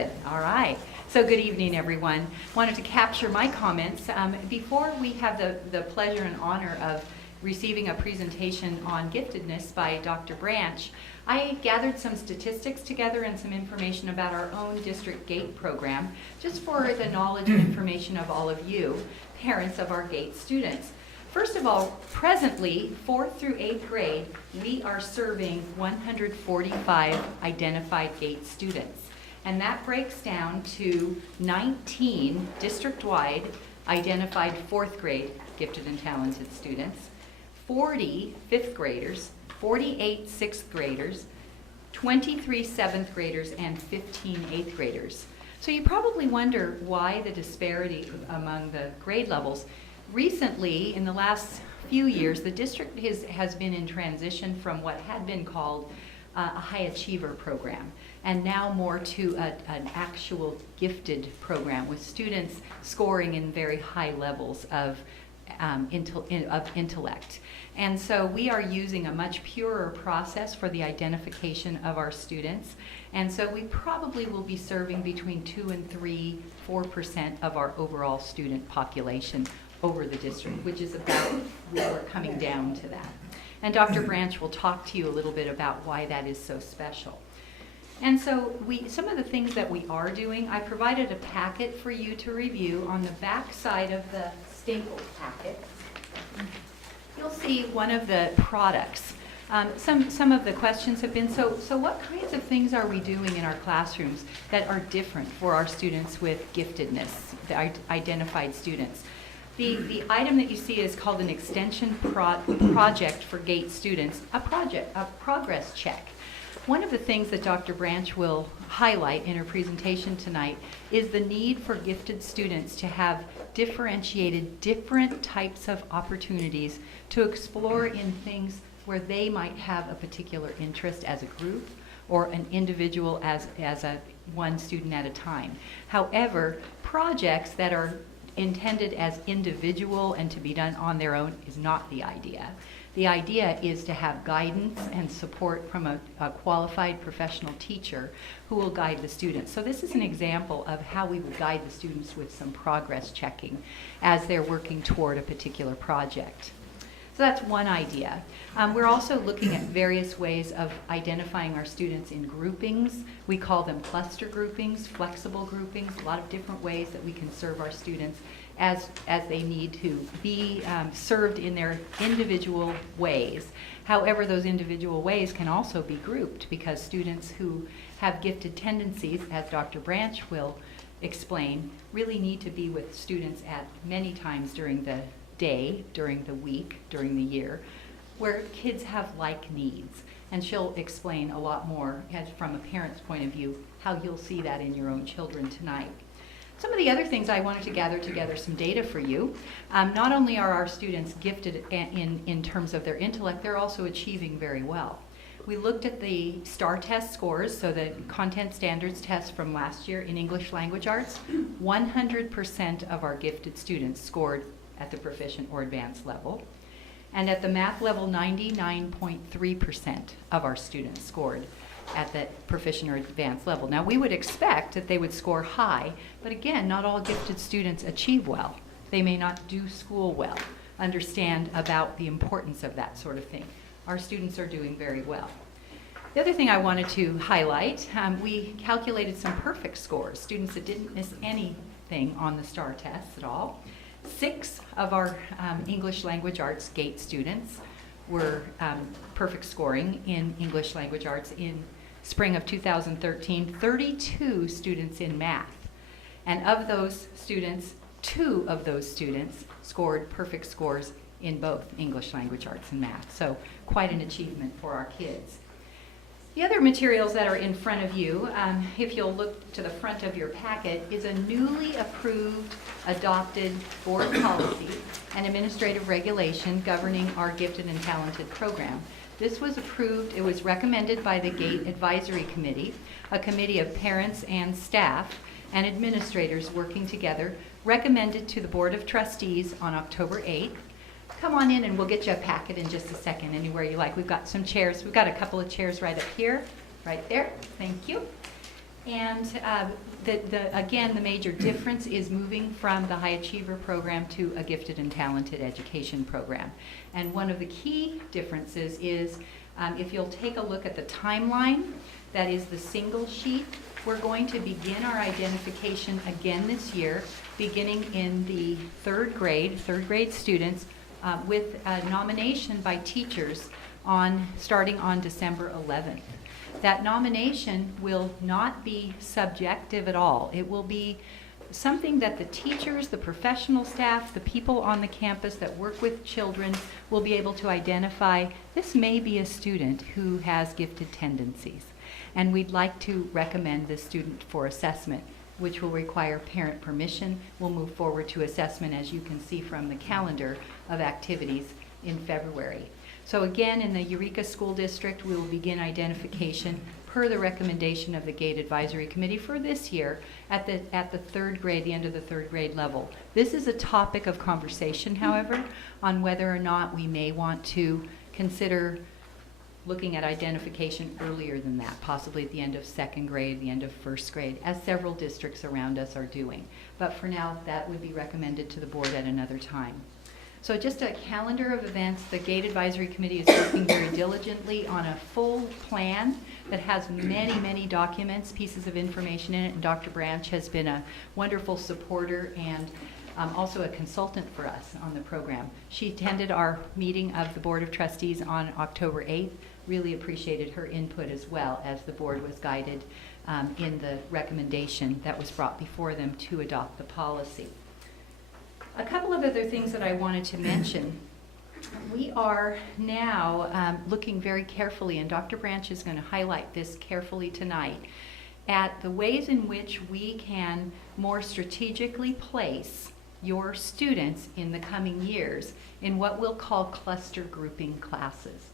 All right. So good evening, everyone. Wanted to capture my comments before we have the pleasure and honor of receiving a presentation on giftedness by Dr. Branch. I gathered some statistics together and some information about our own district GATE program, just for the knowledge and information of all of you, parents of our GATE students. First of all, presently, 4th through 8th grade, we are serving 145 identified GATE students. And that breaks down to 19 district-wide identified 4th grade gifted and talented students, 40 5th graders, 48 6th graders, 23 7th graders, and 15 8th graders. So you probably wonder why the disparity among the grade levels. Recently, in the last few years, the district has been in transition from what had been called a high achiever program, and now more to an actual gifted program with students scoring in very high levels of intellect. And so we are using a much purer process for the identification of our students. And so we probably will be serving between 2 and 4% of our overall student population over the district, which is about where we're coming down to that. And Dr. Branch will talk to you a little bit about why that is so special. And so some of the things that we are doing, I provided a packet for you to review. On the back side of the stapled packet, you'll see one of the products. Some of the questions have been, so what kinds of things are we doing in our classrooms that are different for our students with giftedness, the identified students? The item that you see is called an extension project for GATE students, a progress check. One of the things that Dr. Branch will highlight in her presentation tonight is the need for gifted students to have differentiated different types of opportunities to explore in things where they might have a particular interest as a group or an individual as a one student at a time. However, projects that are intended as individual and to be done on their own is not the idea. The idea is to have guidance and support from a qualified professional teacher who will guide the students. So this is an example of how we would guide the students with some progress checking as they're working toward a particular project. So that's one idea. We're also looking at various ways of identifying our students in groupings. We call them cluster groupings, flexible groupings, a lot of different ways that we can serve our students as they need to be served in their individual ways. However, those individual ways can also be grouped because students who have gifted tendencies, as Dr. Branch will explain, really need to be with students at many times during the day, during the week, during the year, where kids have like needs. And she'll explain a lot more from a parent's point of view how you'll see that in your own children tonight. Some of the other things I wanted to gather together some data for you. Not only are our students gifted in terms of their intellect, they're also achieving very well. We looked at the STAR test scores, so the content standards test from last year in English language arts. 100% of our gifted students scored at the proficient or advanced level. And at the math level, 99.3% of our students scored at the proficient or advanced level. Now, we would expect that they would score high, but again, not all gifted students achieve well. They may not do school well, understand about the importance of that sort of thing. Our students are doing very well. The other thing I wanted to highlight, we calculated some perfect scores, students that didn't miss anything on the STAR tests at all. 6 of our English language arts GATE students were perfect scoring in English language arts in spring of 2013, 32 students in math. And of those students, 2 of those students scored perfect scores in both English language arts and math. So quite an achievement for our kids. The other materials that are in front of you, if you'll look to the front of your packet, is a newly approved, adopted board policy and administrative regulation governing our gifted and talented program. This was approved, it was recommended by the GATE Advisory Committee, a committee of parents and staff and administrators working together, recommended to the Board of Trustees on October 8th. Come on in and we'll get you a packet in just a second, anywhere you like. We've got some chairs. We've got a couple of chairs right up here, right there. Thank you. And again, the major difference is moving from the High Achiever program to a Gifted and Talented Education program. And one of the key differences is, if you'll take a look at the timeline, that is the single sheet, we're going to begin our identification again this year, beginning in the third grade students, with a nomination by teachers starting on December 11th. That nomination will not be subjective at all. It will be something that the teachers, the professional staff, the people on the campus that work with children will be able to identify, this may be a student who has gifted tendencies. And we'd like to recommend this student for assessment, which will require parent permission. We'll move forward to assessment, as you can see from the calendar of activities in February. So again, in the Eureka School District, we will begin identification per the recommendation of the GATE Advisory Committee for this year at the third grade, the end of the third grade level. This is a topic of conversation, however, on whether or not we may want to consider looking at identification earlier than that, possibly at the end of second grade, the end of first grade, as several districts around us are doing. But for now, that would be recommended to the board at another time. So just a calendar of events. The GATE Advisory Committee is working very diligently on a full plan that has many, many documents, pieces of information in it, and Dr. Branch has been a wonderful supporter and also a consultant for us on the program. She attended our meeting of the Board of Trustees on October 8th. Really appreciated her input as well, as the board was guided in the recommendation that was brought before them to adopt the policy. A couple of other things that I wanted to mention. We are now looking very carefully, and Dr. Branch is going to highlight this carefully tonight, at the ways in which we can more strategically place your students in the coming years in what we'll call cluster grouping classes.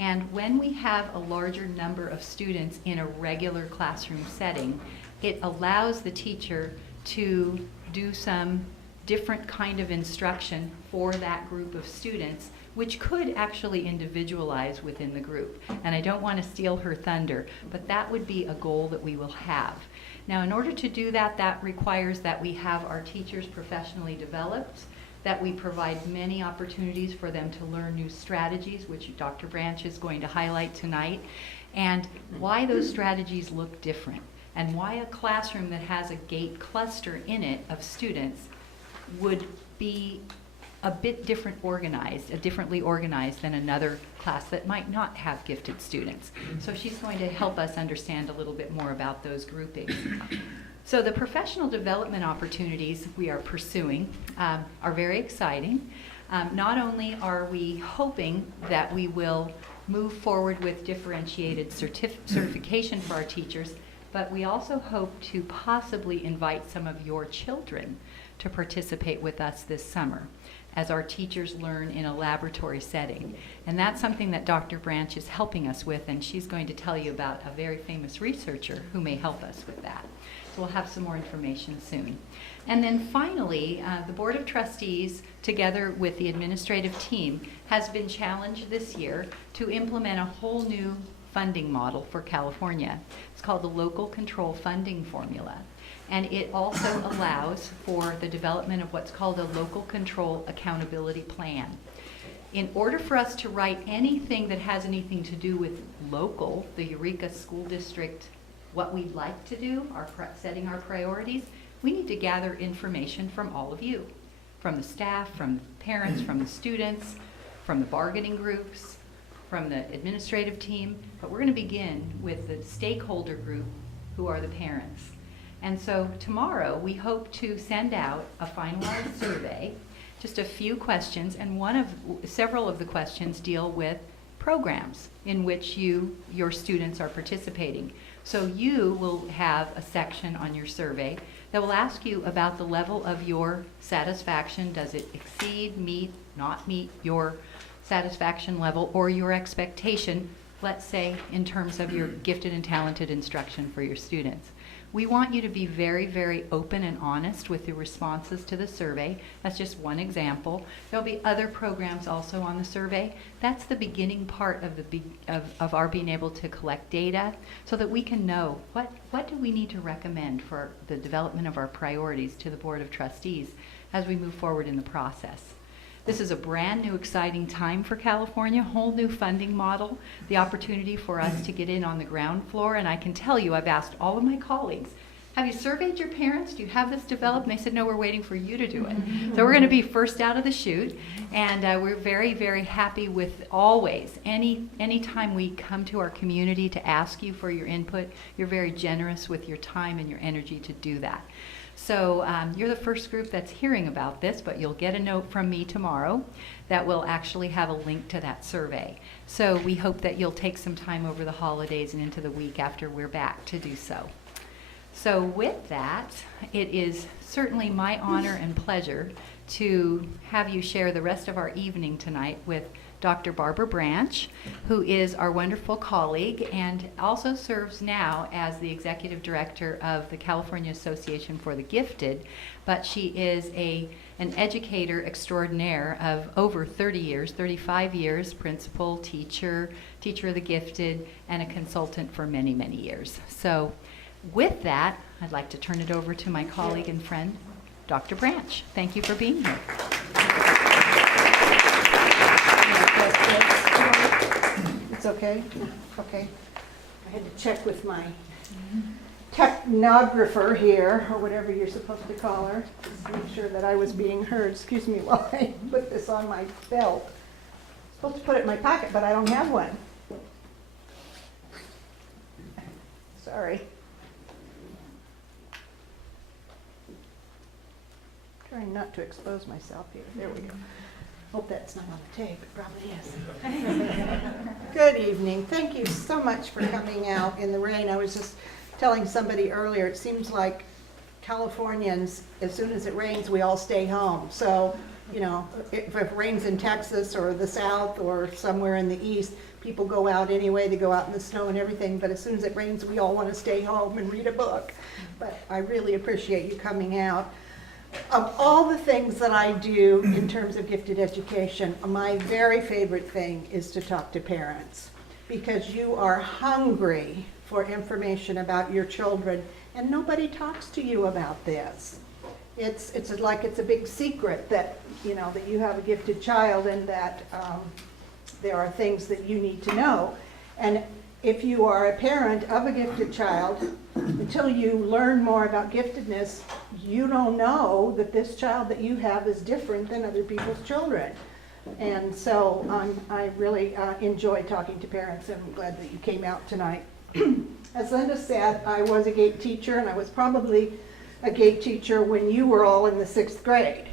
And when we have a larger number of students in a regular classroom setting, it allows the teacher to do some different kind of instruction for that group of students, which could actually individualize within the group. And I don't want to steal her thunder, but that would be a goal that we will have. Now, in order to do that, that requires that we have our teachers professionally developed, that we provide many opportunities for them to learn new strategies, which Dr. Branch is going to highlight tonight, and why those strategies look different, and why a classroom that has a GATE cluster in it of students would be a bit differently organized than another class that might not have gifted students. So she's going to help us understand a little bit more about those groupings. So the professional development opportunities we are pursuing are very exciting. Not only are we hoping that we will move forward with differentiated certification for our teachers, but we also hope to possibly invite some of your children to participate with us this summer as our teachers learn in a laboratory setting. And that's something that Dr. Branch is helping us with, and she's going to tell you about a very famous researcher who may help us with that. So we'll have some more information soon. And then finally, the Board of Trustees, together with the administrative team, has been challenged this year to implement a whole new funding model for California. It's called the Local Control Funding Formula. And it also allows for the development of what's called a Local Control Accountability Plan. In order for us to write anything that has anything to do with local, the Eureka School District, what we'd like to do, setting our priorities, we need to gather information from all of you, from the staff, from the parents, from the students, from the bargaining groups, from the administrative team. But we're going to begin with the stakeholder group, who are the parents. And so tomorrow we hope to send out a finalized survey, just a few questions, and several of the questions deal with programs in which your students are participating. So you will have a section on your survey that will ask you about the level of your satisfaction. Does it exceed, meet, not meet your satisfaction level or your expectation, let's say in terms of your gifted and talented instruction for your students. We want you to be very, very open and honest with your responses to the survey. That's just one example. There'll be other programs also on the survey. That's the beginning part of our being able to collect data so that we can know what do we need to recommend for the development of our priorities to the Board of Trustees as we move forward in the process. This is a brand new, exciting time for California, whole new funding model, the opportunity for us to get in on the ground floor. And I can tell you, I've asked all of my colleagues, have you surveyed your parents? Do you have this developed? And they said, no, we're waiting for you to do it. So we're going to be first out of the chute. And we're very, very happy with always, any time we come to our community to ask you for your input, you're very generous with your time and your energy to do that. So you're the first group that's hearing about this, but you'll get a note from me tomorrow that will actually have a link to that survey. So we hope that you'll take some time over the holidays and into the week after we're back to do so. So with that, it is certainly my honor and pleasure to have you share the rest of our evening tonight with Dr. Barbara Branch, who is our wonderful colleague and also serves now as the Executive Director of the California Association for the Gifted, but she is an educator extraordinaire of over 30 years, 35 years, principal, teacher of the gifted, and a consultant for many, many years. So with that, I'd like to turn it over to my colleague and friend, Dr. Branch. Thank you for being here. It's okay? Okay. I had to check with my technographer here, or whatever you're supposed to call her, just to make sure that I was being heard. Excuse me while I put this on my belt. I'm supposed to put it in my pocket, but I don't have one. Sorry. Trying not to expose myself here. There we go. Hope that's not on the tape. It probably is. Good evening. Thank you so much for coming out in the rain. I was just telling somebody earlier, it seems like Californians, as soon as it rains, we all stay home. So, you know, if it rains in Texas or the South or somewhere in the East, people go out anyway. They go out in the snow and everything. But as soon as it rains, we all want to stay home and read a book. But I really appreciate you coming out. Of all the things that I do in terms of gifted education, my very favorite thing is to talk to parents, because you are hungry for information about your children and nobody talks to you about this. It's like it's a big secret that, you know, that you have a gifted child and that there are things that you need to know. And if you are a parent of a gifted child, until you learn more about giftedness, you don't know that this child that you have is different than other people's children. And so I really enjoy talking to parents, and I'm glad that you came out tonight. As Linda said, I was a gate teacher, and I was probably a gate teacher when you were all in the 6th grade.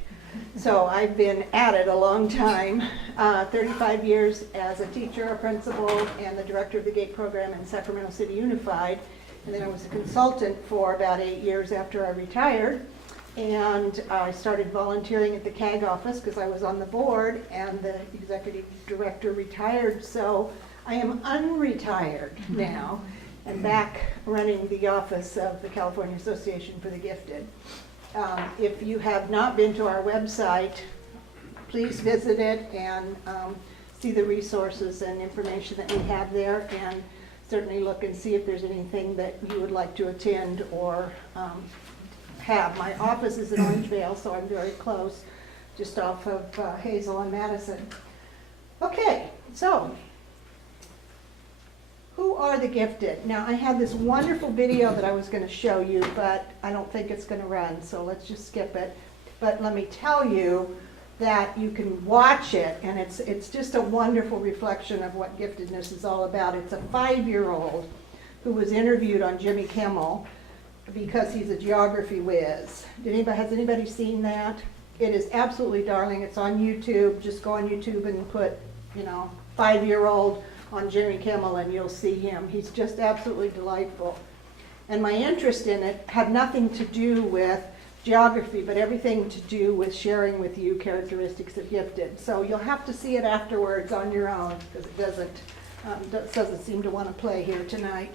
So I've been at it a long time, 35 years as a teacher, a principal, and the director of the GATE program in Sacramento City Unified. And then I was a consultant for about 8 years after I retired. And I started volunteering at the CAG office because I was on the board, and the executive director retired. So I am unretired now and back running the office of the California Association for the Gifted. If you have not been to our website, please visit it and see the resources and information that we have there, and certainly look and see if there's anything that you would like to attend or have. My office is in Orangevale, so I'm very close, just off of Hazel and Madison. Okay, so who are the gifted? Now, I had this wonderful video that I was going to show you, but I don't think it's going to run, so let's just skip it. But let me tell you that you can watch it, and it's just a wonderful reflection of what giftedness is all about. It's a 5-year-old who was interviewed on Jimmy Kimmel because he's a geography whiz. Has anybody seen that? It is absolutely darling. It's on YouTube. Just go on YouTube and put, 5-year-old on Jimmy Kimmel, and you'll see him. He's just absolutely delightful. And my interest in it had nothing to do with geography, but everything to do with sharing with you characteristics of gifted. So you'll have to see it afterwards on your own, because it doesn't seem to want to play here tonight.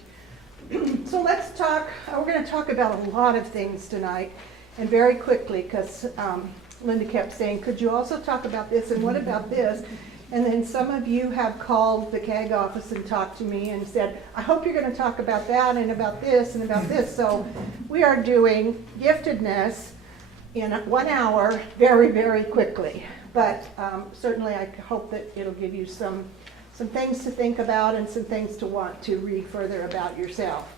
So let's talk, we're going to talk about a lot of things tonight, and very quickly, because Linda kept saying, could you also talk about this, and what about this? And then some of you have called the CAG office and talked to me and said, I hope you're going to talk about that and about this and about this. So we are doing giftedness in 1 hour very, very quickly. But certainly I hope that it'll give you some things to think about and some things to want to read further about yourself,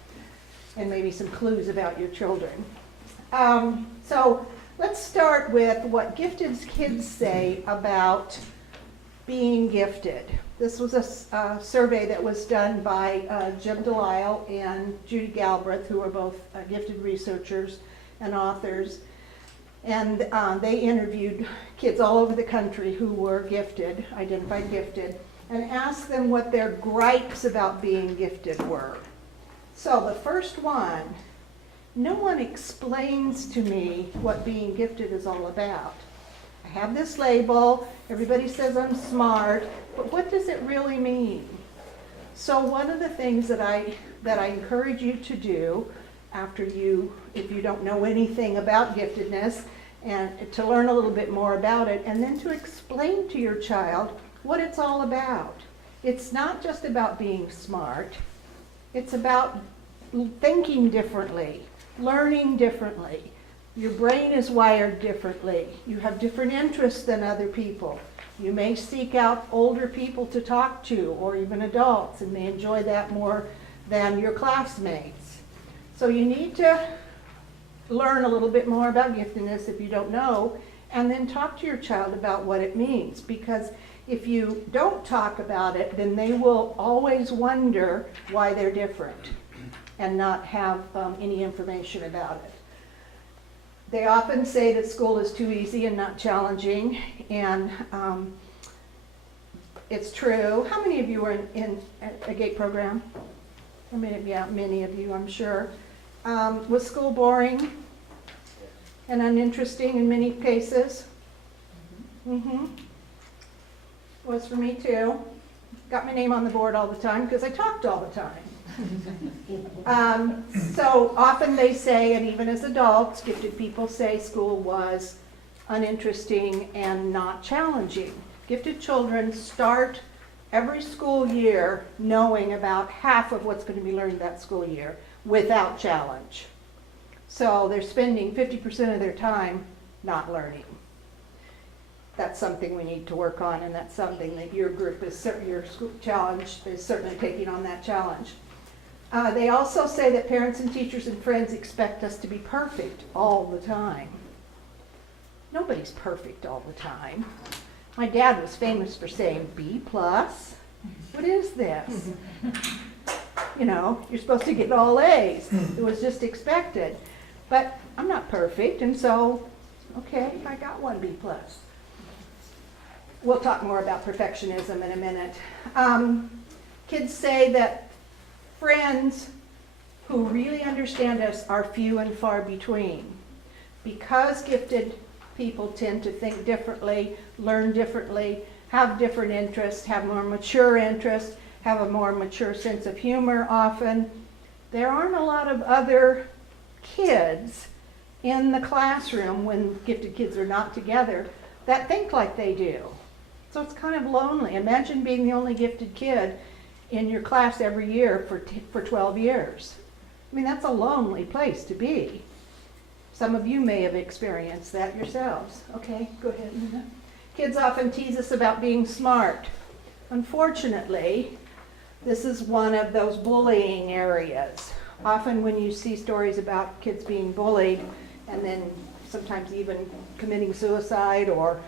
and maybe some clues about your children. So let's start with what gifted kids say about being gifted. This was a survey that was done by Jim Delisle and Judy Galbraith, who are both gifted researchers and authors. And they interviewed kids all over the country who were gifted, identified gifted, and asked them what their gripes about being gifted were. So the first one, no one explains to me what being gifted is all about. I have this label, everybody says I'm smart, but what does it really mean? So one of the things that I encourage you to do after if you don't know anything about giftedness, and to learn a little bit more about it, and then to explain to your child what it's all about. It's not just about being smart, it's about thinking differently, learning differently. Your brain is wired differently. You have different interests than other people. You may seek out older people to talk to, or even adults, and may enjoy that more than your classmates. So you need to learn a little bit more about giftedness if you don't know, and then talk to your child about what it means. Because if you don't talk about it, then they will always wonder why they're different and not have any information about it. They often say that school is too easy and not challenging, and it's true. How many of you are in a GATE program? Many of you, I'm sure. Was school boring and uninteresting in many cases? Mm-hmm. Was for me too. Got my name on the board all the time because I talked all the time. So often they say, and even as adults, gifted people say school was uninteresting and not challenging. Gifted children start every school year knowing about half of what's going to be learned that school year without challenge. So they're spending 50% of their time not learning. That's something we need to work on, and that's something that your group your school challenge is certainly taking on that challenge. They also say that parents and teachers and friends expect us to be perfect all the time. Nobody's perfect all the time. My dad was famous for saying, B+. What is this? You know, you're supposed to get all A's. It was just expected. But I'm not perfect, and so, okay, I got one B+. We'll talk more about perfectionism in a minute. Kids say that friends who really understand us are few and far between. Because gifted people tend to think differently, learn differently, have different interests, have more mature interests, have a more mature sense of humor often. There aren't a lot of other kids in the classroom when gifted kids are not together that think like they do. So it's kind of lonely. Imagine being the only gifted kid in your class every year for 12 years. I mean, that's a lonely place to be. Some of you may have experienced that yourselves. Okay, go ahead, Nina. Kids often tease us about being smart. Unfortunately, this is one of those bullying areas. Often when you see stories about kids being bullied and then sometimes even committing suicide or,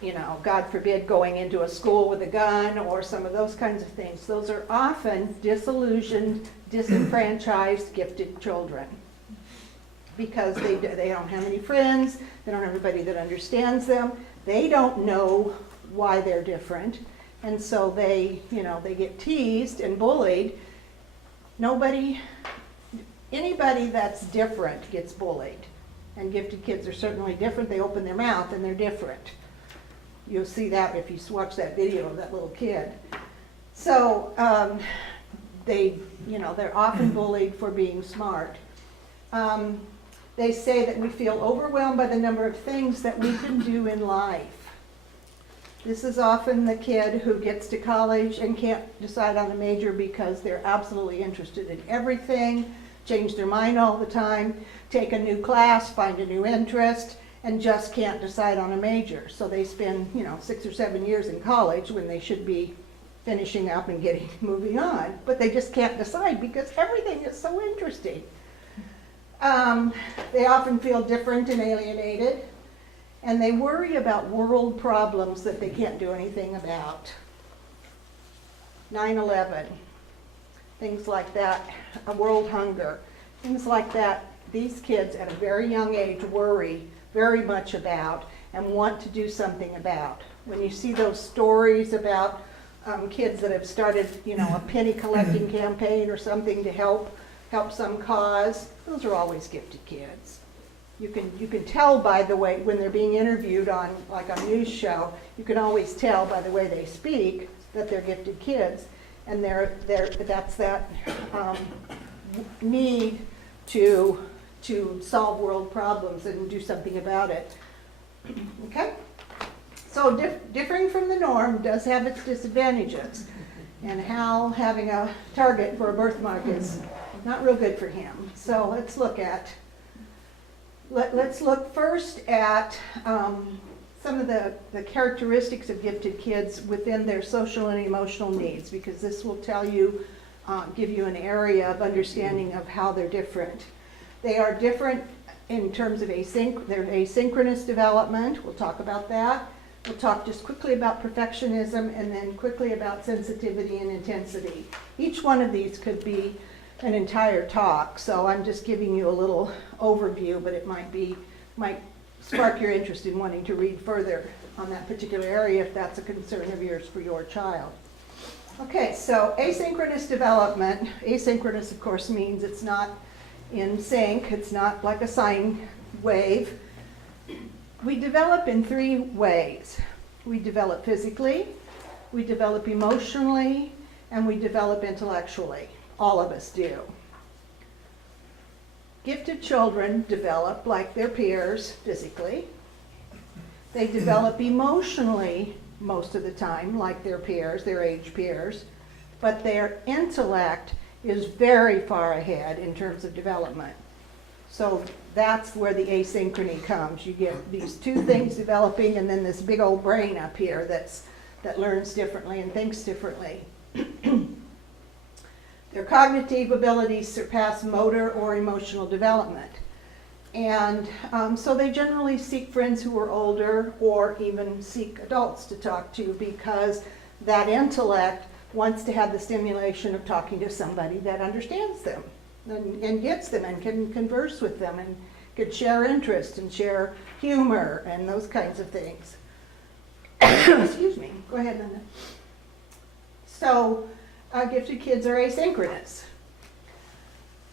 you know, God forbid, going into a school with a gun or some of those kinds of things. Those are often disillusioned, disenfranchised, gifted children because they don't have any friends, they don't have anybody that understands them, they don't know why they're different, and so they get teased and bullied. Anybody that's different gets bullied, and gifted kids are certainly different. They open their mouth and they're different. You'll see that if you watch that video of that little kid. So they're often bullied for being smart. They say that we feel overwhelmed by the number of things that we can do in life. This is often the kid who gets to college and can't decide on a major because they're absolutely interested in everything, change their mind all the time, take a new class, find a new interest, and just can't decide on a major. So they spend, 6 or 7 years in college when they should be finishing up and moving on, but they just can't decide because everything is so interesting. They often feel different and alienated, and they worry about world problems that they can't do anything about. 9/11, things like that, world hunger, things like that. These kids at a very young age worry very much about and want to do something about. When you see those stories about kids that have started, a penny collecting campaign or something to help some cause, those are always gifted kids. You can tell by the way, when they're being interviewed on like a news show, you can always tell by the way they speak that they're gifted kids, and that's that need to solve world problems and do something about it. Okay? So differing from the norm does have its disadvantages, and Hal having a target for a birthmark is not real good for him. So let's look first at some of the characteristics of gifted kids within their social and emotional needs, because this will give you an area of understanding of how they're different. They are different in terms of their asynchronous development. We'll talk about that. We'll talk just quickly about perfectionism and then quickly about sensitivity and intensity. Each one of these could be an entire talk, so I'm just giving you a little overview, but it might spark your interest in wanting to read further on that particular area if that's a concern of yours for your child. Okay, so asynchronous development. Asynchronous, of course, means it's not in sync. It's not like a sine wave. We develop in 3 ways. We develop physically, we develop emotionally, and we develop intellectually. All of us do. Gifted children develop like their peers physically. They develop emotionally most of the time like their peers, their age peers, but their intellect is very far ahead in terms of development. So that's where the asynchrony comes. You get these 2 things developing and then this big old brain up here that learns differently and thinks differently. Their cognitive abilities surpass motor or emotional development. And so they generally seek friends who are older or even seek adults to talk to because that intellect wants to have the stimulation of talking to somebody that understands them and gets them and can converse with them and can share interest and share humor and those kinds of things. Excuse me. Go ahead, Linda. So gifted kids are asynchronous.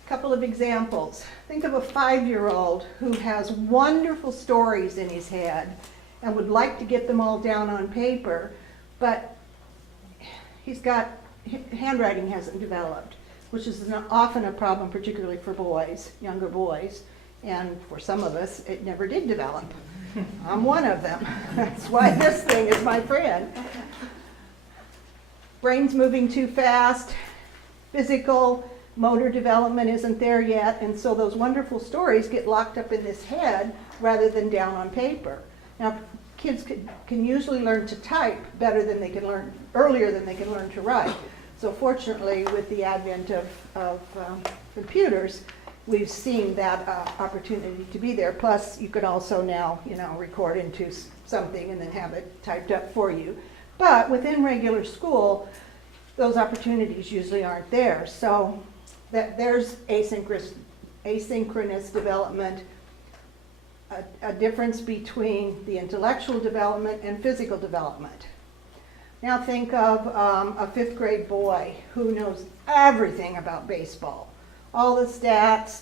A couple of examples. Think of a 5-year-old who has wonderful stories in his head and would like to get them all down on paper, but handwriting hasn't developed, which is often a problem, particularly for boys, younger boys, and for some of us, it never did develop. I'm one of them. That's why this thing is my friend. Brain's moving too fast, physical, motor development isn't there yet, and so those wonderful stories get locked up in this head rather than down on paper. Now, kids can usually learn to type earlier than they can learn to write. So fortunately, with the advent of computers, we've seen that opportunity to be there. Plus, you could also now, record into something and then have it typed up for you. But within regular school, those opportunities usually aren't there. So there's asynchronous development, a difference between the intellectual development and physical development. Now think of a 5th grade boy who knows everything about baseball, all the stats,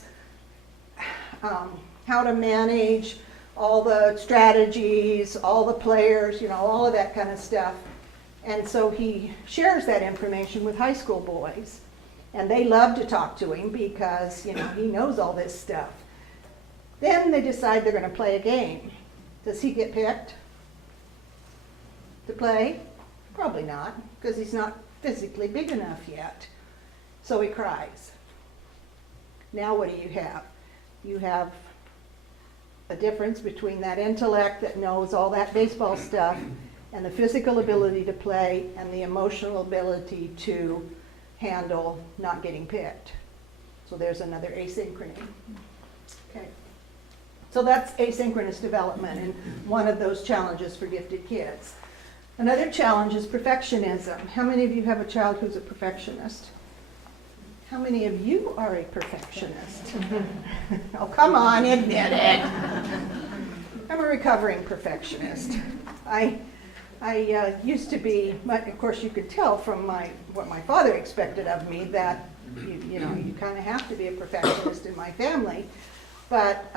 how to manage, all the strategies, all the players, all of that kind of stuff. And so he shares that information with high school boys. And they love to talk to him because, you know, he knows all this stuff. Then they decide they're going to play a game. Does he get picked to play? Probably not, because he's not physically big enough yet. So he cries. Now what do you have? You have a difference between that intellect that knows all that baseball stuff and the physical ability to play and the emotional ability to handle not getting picked. So there's another asynchrony. Okay. So that's asynchronous development and one of those challenges for gifted kids. Another challenge is perfectionism. How many of you have a child who's a perfectionist? How many of you are a perfectionist? Oh, come on, admit it. I'm a recovering perfectionist. I used to be, of course you could tell from what my father expected of me that you know, you kind of have to be a perfectionist in my family. But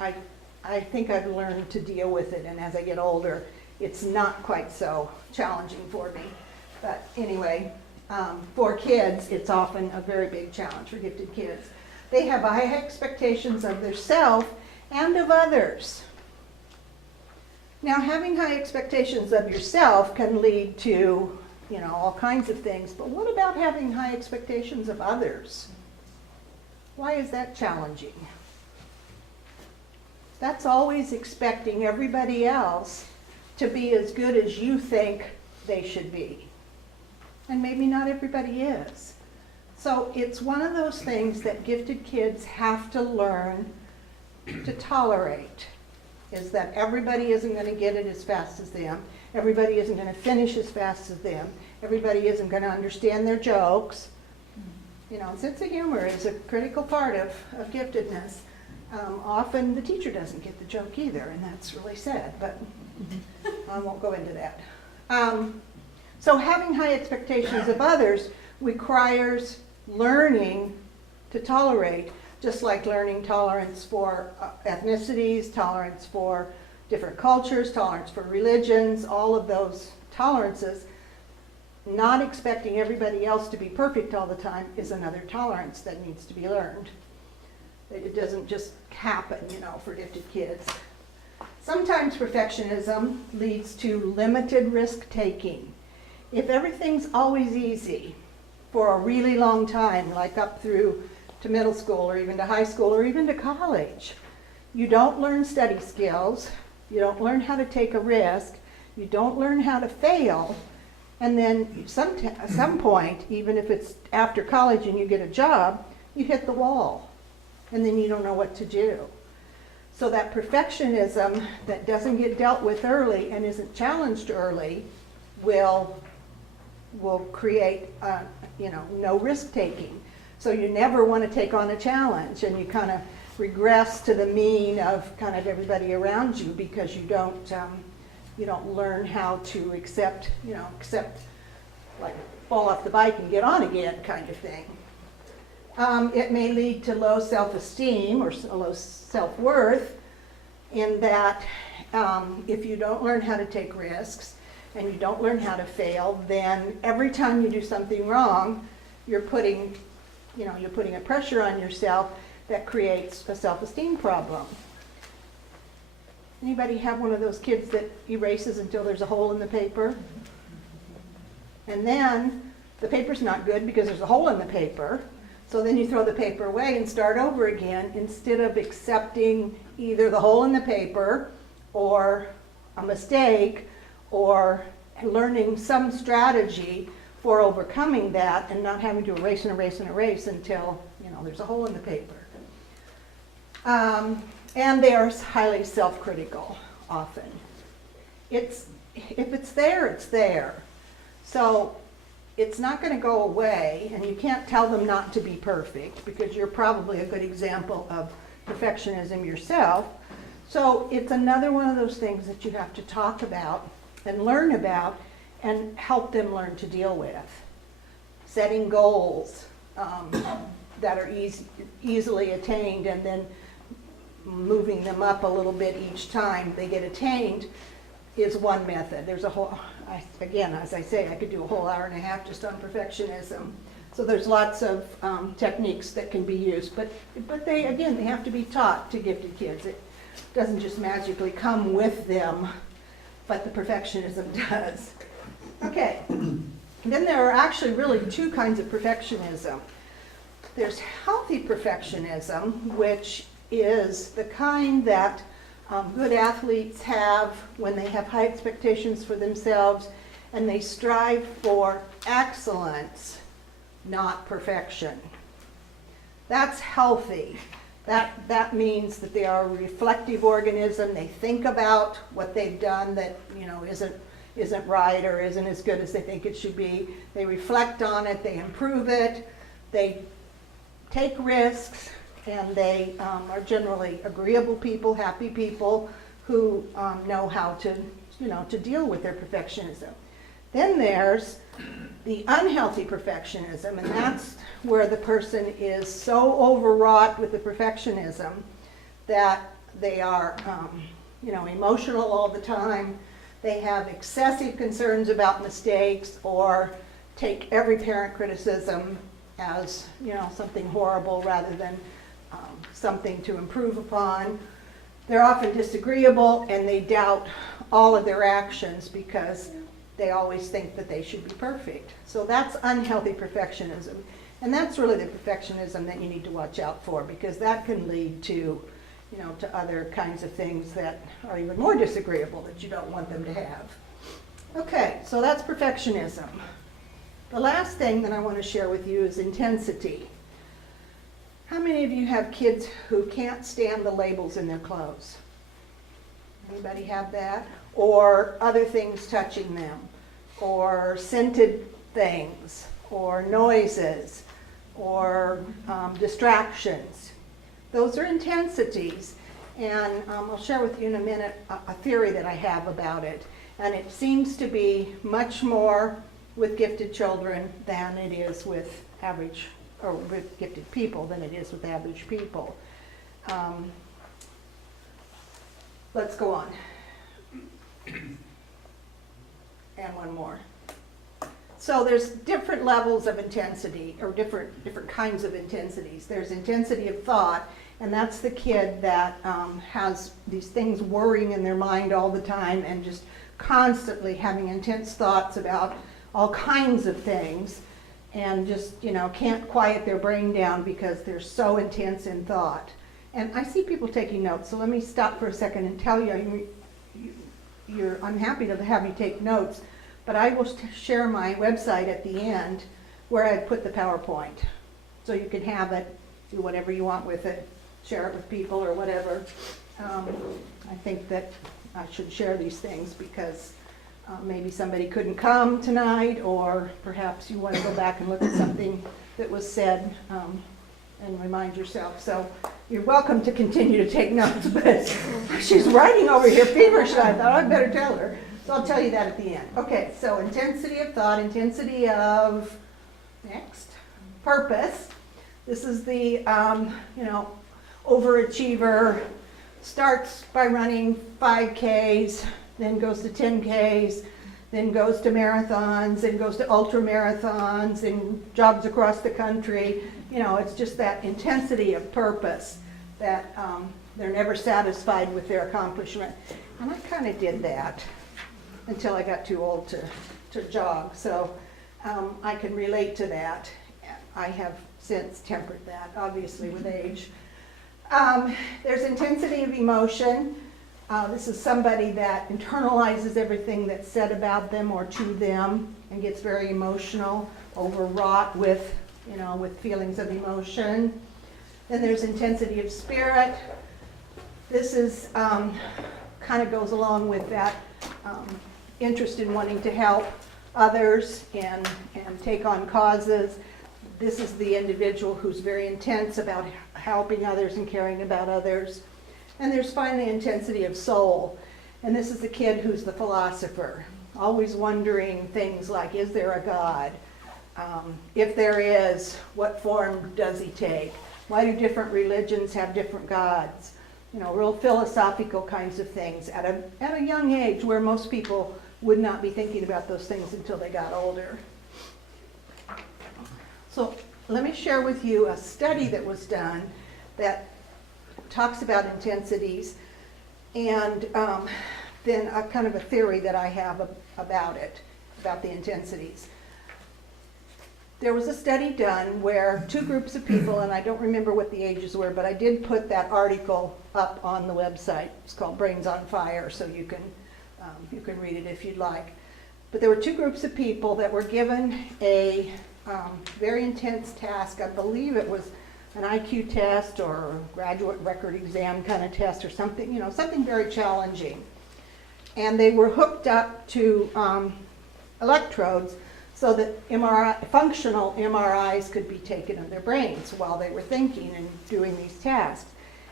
I think I've learned to deal with it, and as I get older, it's not quite so challenging for me. But anyway, for kids, it's often a very big challenge for gifted kids. They have high expectations of themselves and of others. Now, having high expectations of yourself can lead to, you know, all kinds of things, but what about having high expectations of others? Why is that challenging? That's always expecting everybody else to be as good as you think they should be. And maybe not everybody is. So it's one of those things that gifted kids have to learn to tolerate, is that everybody isn't going to get it as fast as them. Everybody isn't going to finish as fast as them. Everybody isn't going to understand their jokes. You know, sense of humor is a critical part of giftedness. Often the teacher doesn't get the joke either, and that's really sad, but I won't go into that. So having high expectations of others requires learning to tolerate, just like learning tolerance for ethnicities, tolerance for different cultures, tolerance for religions, all of those tolerances. Not expecting everybody else to be perfect all the time is another tolerance that needs to be learned. It doesn't just happen, you know, for gifted kids. Sometimes perfectionism leads to limited risk-taking. If everything's always easy for a really long time, like up through to middle school or even to high school or even to college, you don't learn study skills, you don't learn how to take a risk, you don't learn how to fail, and then at some point, even if it's after college and you get a job, you hit the wall, and then you don't know what to do. So that perfectionism that doesn't get dealt with early and isn't challenged early will create, you know, no risk taking. So you never want to take on a challenge, and you kind of regress to the mean of kind of everybody around you because you don't learn how to accept, like fall off the bike and get on again kind of thing. It may lead to low self-esteem or low self-worth in that if you don't learn how to take risks and you don't learn how to fail, then every time you do something wrong, you're putting a pressure on yourself that creates a self-esteem problem. Anybody have one of those kids that erases until there's a hole in the paper? And then the paper's not good because there's a hole in the paper. So then you throw the paper away and start over again instead of accepting either the hole in the paper or a mistake or learning some strategy for overcoming that and not having to erase and erase and erase until, there's a hole in the paper. And they are highly self-critical often. If it's there, it's there. So it's not going to go away, and you can't tell them not to be perfect because you're probably a good example of perfectionism yourself. So it's another one of those things that you have to talk about and learn about and help them learn to deal with. Setting goals that are easily attained and then moving them up a little bit each time they get attained is one method. There's a whole, again, as I say, I could do a whole hour and a half just on perfectionism. So there's lots of techniques that can be used, but they, again, they have to be taught to gifted kids. It doesn't just magically come with them, but the perfectionism does. Okay, then there are actually really two kinds of perfectionism. There's healthy perfectionism, which is the kind that good athletes have when they have high expectations for themselves and they strive for excellence, not perfection. That's healthy. That means that they are a reflective organism. They think about what they've done that isn't right or isn't as good as they think it should be. They reflect on it. They improve it. They take risks, and they are generally agreeable people, happy people who know how to deal with their perfectionism. Then there's the unhealthy perfectionism, and that's where the person is so overwrought with the perfectionism that they are, emotional all the time. They have excessive concerns about mistakes or take every parent criticism as, something horrible rather than something to improve upon. They're often disagreeable and they doubt all of their actions because they always think that they should be perfect. So that's unhealthy perfectionism. And that's really the perfectionism that you need to watch out for, because that can lead to, to other kinds of things that are even more disagreeable that you don't want them to have. Okay, so that's perfectionism. The last thing that I want to share with you is intensity. How many of you have kids who can't stand the labels in their clothes? Anybody have that? Or other things touching them, or scented things, or noises, or distractions. Those are intensities, and I'll share with you in a minute a theory that I have about it. And it seems to be much more with gifted children than it is with average, or with gifted people than it is with average people. Let's go on. And one more. So there's different levels of intensity, or different kinds of intensities. There's intensity of thought, and that's the kid that has these things worrying in their mind all the time and just constantly having intense thoughts about all kinds of things, and just, can't quiet their brain down because they're so intense in thought. And I see people taking notes, so let me stop for a second and tell you, I'm happy to have you take notes, but I will share my website at the end where I put the PowerPoint. So you can have it, do whatever you want with it, share it with people or whatever. I think that I should share these things because maybe somebody couldn't come tonight, or perhaps you want to go back and look at something that was said and remind yourself. So you're welcome to continue to take notes, but she's writing over here feverishly. I thought I'd better tell her. So I'll tell you that at the end. Okay, so intensity of thought, intensity of, next, purpose. This is the, overachiever, starts by running 5Ks, then goes to 10Ks, then goes to marathons, then goes to ultra marathons, and jogs across the country. It's just that intensity of purpose that they're never satisfied with their accomplishment. And I kind of did that until I got too old to jog. So I can relate to that. I have since tempered that, obviously, with age. There's intensity of emotion. This is somebody that internalizes everything that's said about them or to them and gets very emotional, overwrought with feelings of emotion. Then there's intensity of spirit. This is kind of goes along with that interest in wanting to help others and take on causes. This is the individual who's very intense about helping others and caring about others. And there's finally intensity of soul. And this is the kid who's the philosopher, always wondering things like, is there a God? If there is, what form does he take? Why do different religions have different gods? Real philosophical kinds of things at a young age where most people would not be thinking about those things until they got older. So let me share with you a study that was done that talks about intensities, and then a kind of a theory that I have about it, about the intensities. There was a study done where two groups of people, and I don't remember what the ages were, but I did put that article up on the website. It's called Brains on Fire, so you can read it if you'd like. But there were two groups of people that were given a very intense task. I believe it was an IQ test or a graduate record exam kind of test or something, something very challenging. And they were hooked up to electrodes so that functional MRIs could be taken of their brains while they were thinking and doing these tasks.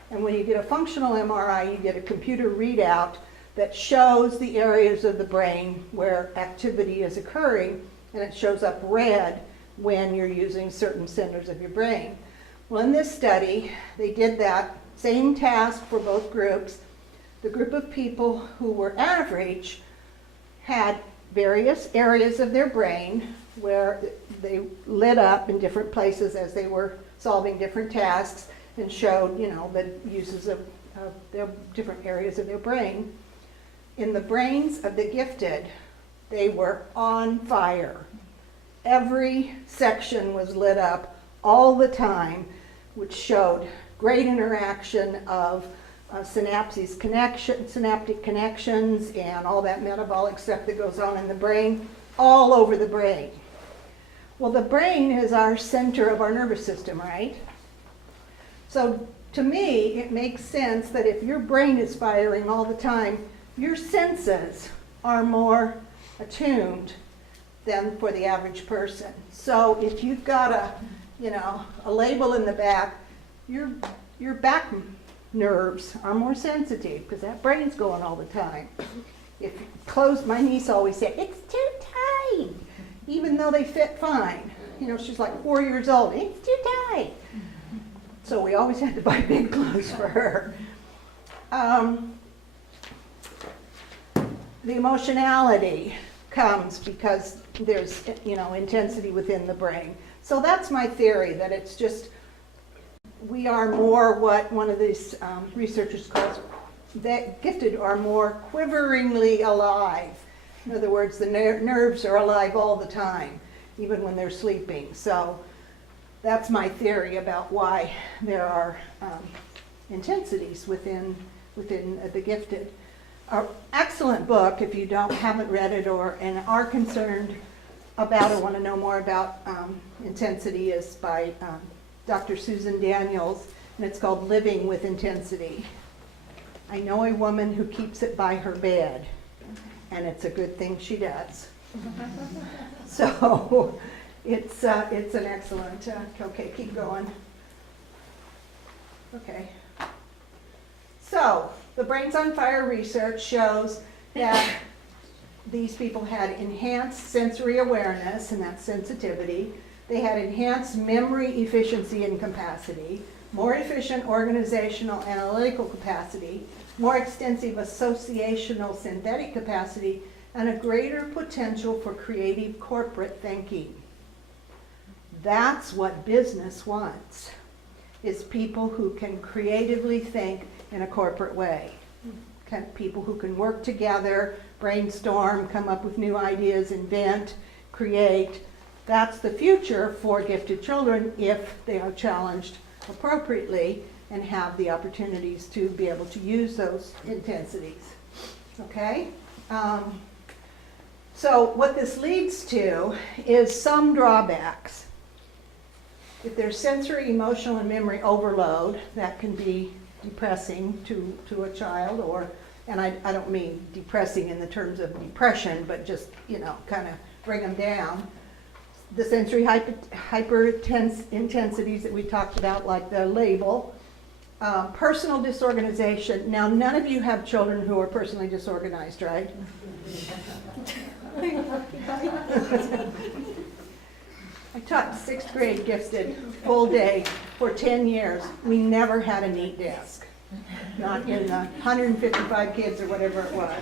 And when you get a functional MRI, you get a computer readout that shows the areas of the brain where activity is occurring, and it shows up red when you're using certain centers of your brain. Well, in this study, they did that same task for both groups. The group of people who were average had various areas of their brain where they lit up in different places as they were solving different tasks and showed, the uses of their different areas of their brain. In the brains of the gifted, they were on fire. Every section was lit up all the time, which showed great interaction of synaptic connections and all that metabolic stuff that goes on in the brain, all over the brain. Well, the brain is our center of our nervous system, right? So to me, it makes sense that if your brain is firing all the time, your senses are more attuned than for the average person. So if you've got a label in the back, your back nerves are more sensitive because that brain's going all the time. If you close, my niece always said, "It's too tight," even though they fit fine. She's like 4 years old. "It's too tight." So we always had to buy big clothes for her. The emotionality comes because there's intensity within the brain. So that's my theory, that it's just we are more what one of these researchers calls, that gifted are more quiveringly alive. In other words, the nerves are alive all the time, even when they're sleeping. So that's my theory about why there are intensities within the gifted. An excellent book, if you haven't read it and are concerned about or want to know more about intensity, is by Dr. Susan Daniels, and it's called Living with Intensity. I know a woman who keeps it by her bed, and it's a good thing she does. So it's an excellent, okay, keep going. Okay. So the Brains on Fire research shows that these people had enhanced sensory awareness, and that's sensitivity. They had enhanced memory efficiency and capacity, more efficient organizational analytical capacity, more extensive associational synthetic capacity, and a greater potential for creative corporate thinking. That's what business wants, is people who can creatively think in a corporate way. People who can work together, brainstorm, come up with new ideas, invent, create. That's the future for gifted children if they are challenged appropriately and have the opportunities to be able to use those intensities. Okay? So what this leads to is some drawbacks. If there's sensory, emotional, and memory overload, that can be depressing to a child, and I don't mean depressing in the terms of depression, but just, kind of bring them down. The sensory intensities that we talked about, like the label. Personal disorganization. Now, none of you have children who are personally disorganized, right? I taught 6th grade gifted full day for 10 years. We never had a neat desk. Not in the 155 kids or whatever it was.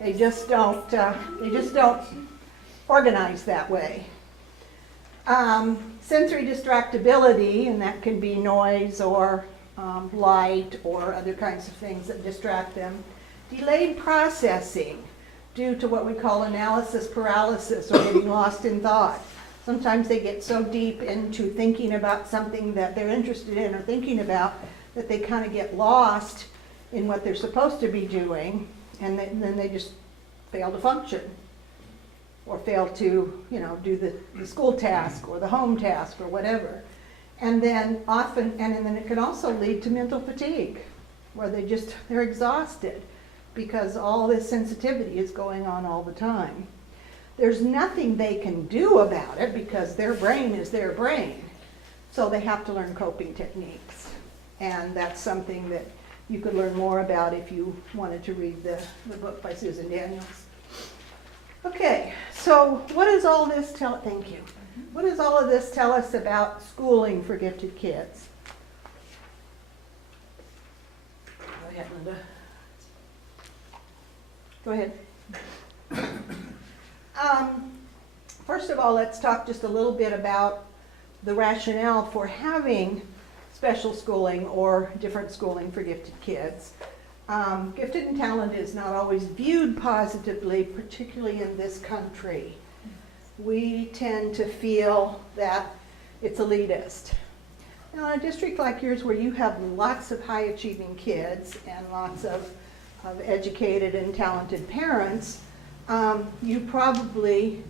They just don't organize that way. Sensory distractibility, and that can be noise or light or other kinds of things that distract them. Delayed processing, due to what we call analysis paralysis or getting lost in thought. Sometimes they get so deep into thinking about something that they're interested in or thinking about that they kind of get lost in what they're supposed to be doing, and then they just fail to function or fail to, do the school task or the home task or whatever. And then then it can also lead to mental fatigue, where they're exhausted because all this sensitivity is going on all the time. There's nothing they can do about it because their brain is their brain. So they have to learn coping techniques. And that's something that you could learn more about if you wanted to read the book by Susan Daniels. Okay, so what does all this tell? Thank you. What does all of this tell us about schooling for gifted kids? Go ahead, Linda. Go ahead. First of all, let's talk just a little bit about the rationale for having special schooling or different schooling for gifted kids. Gifted and talented is not always viewed positively, particularly in this country. We tend to feel that it's elitist. Now, in a district like yours where you have lots of high achieving kids and lots of educated and talented parents, you probably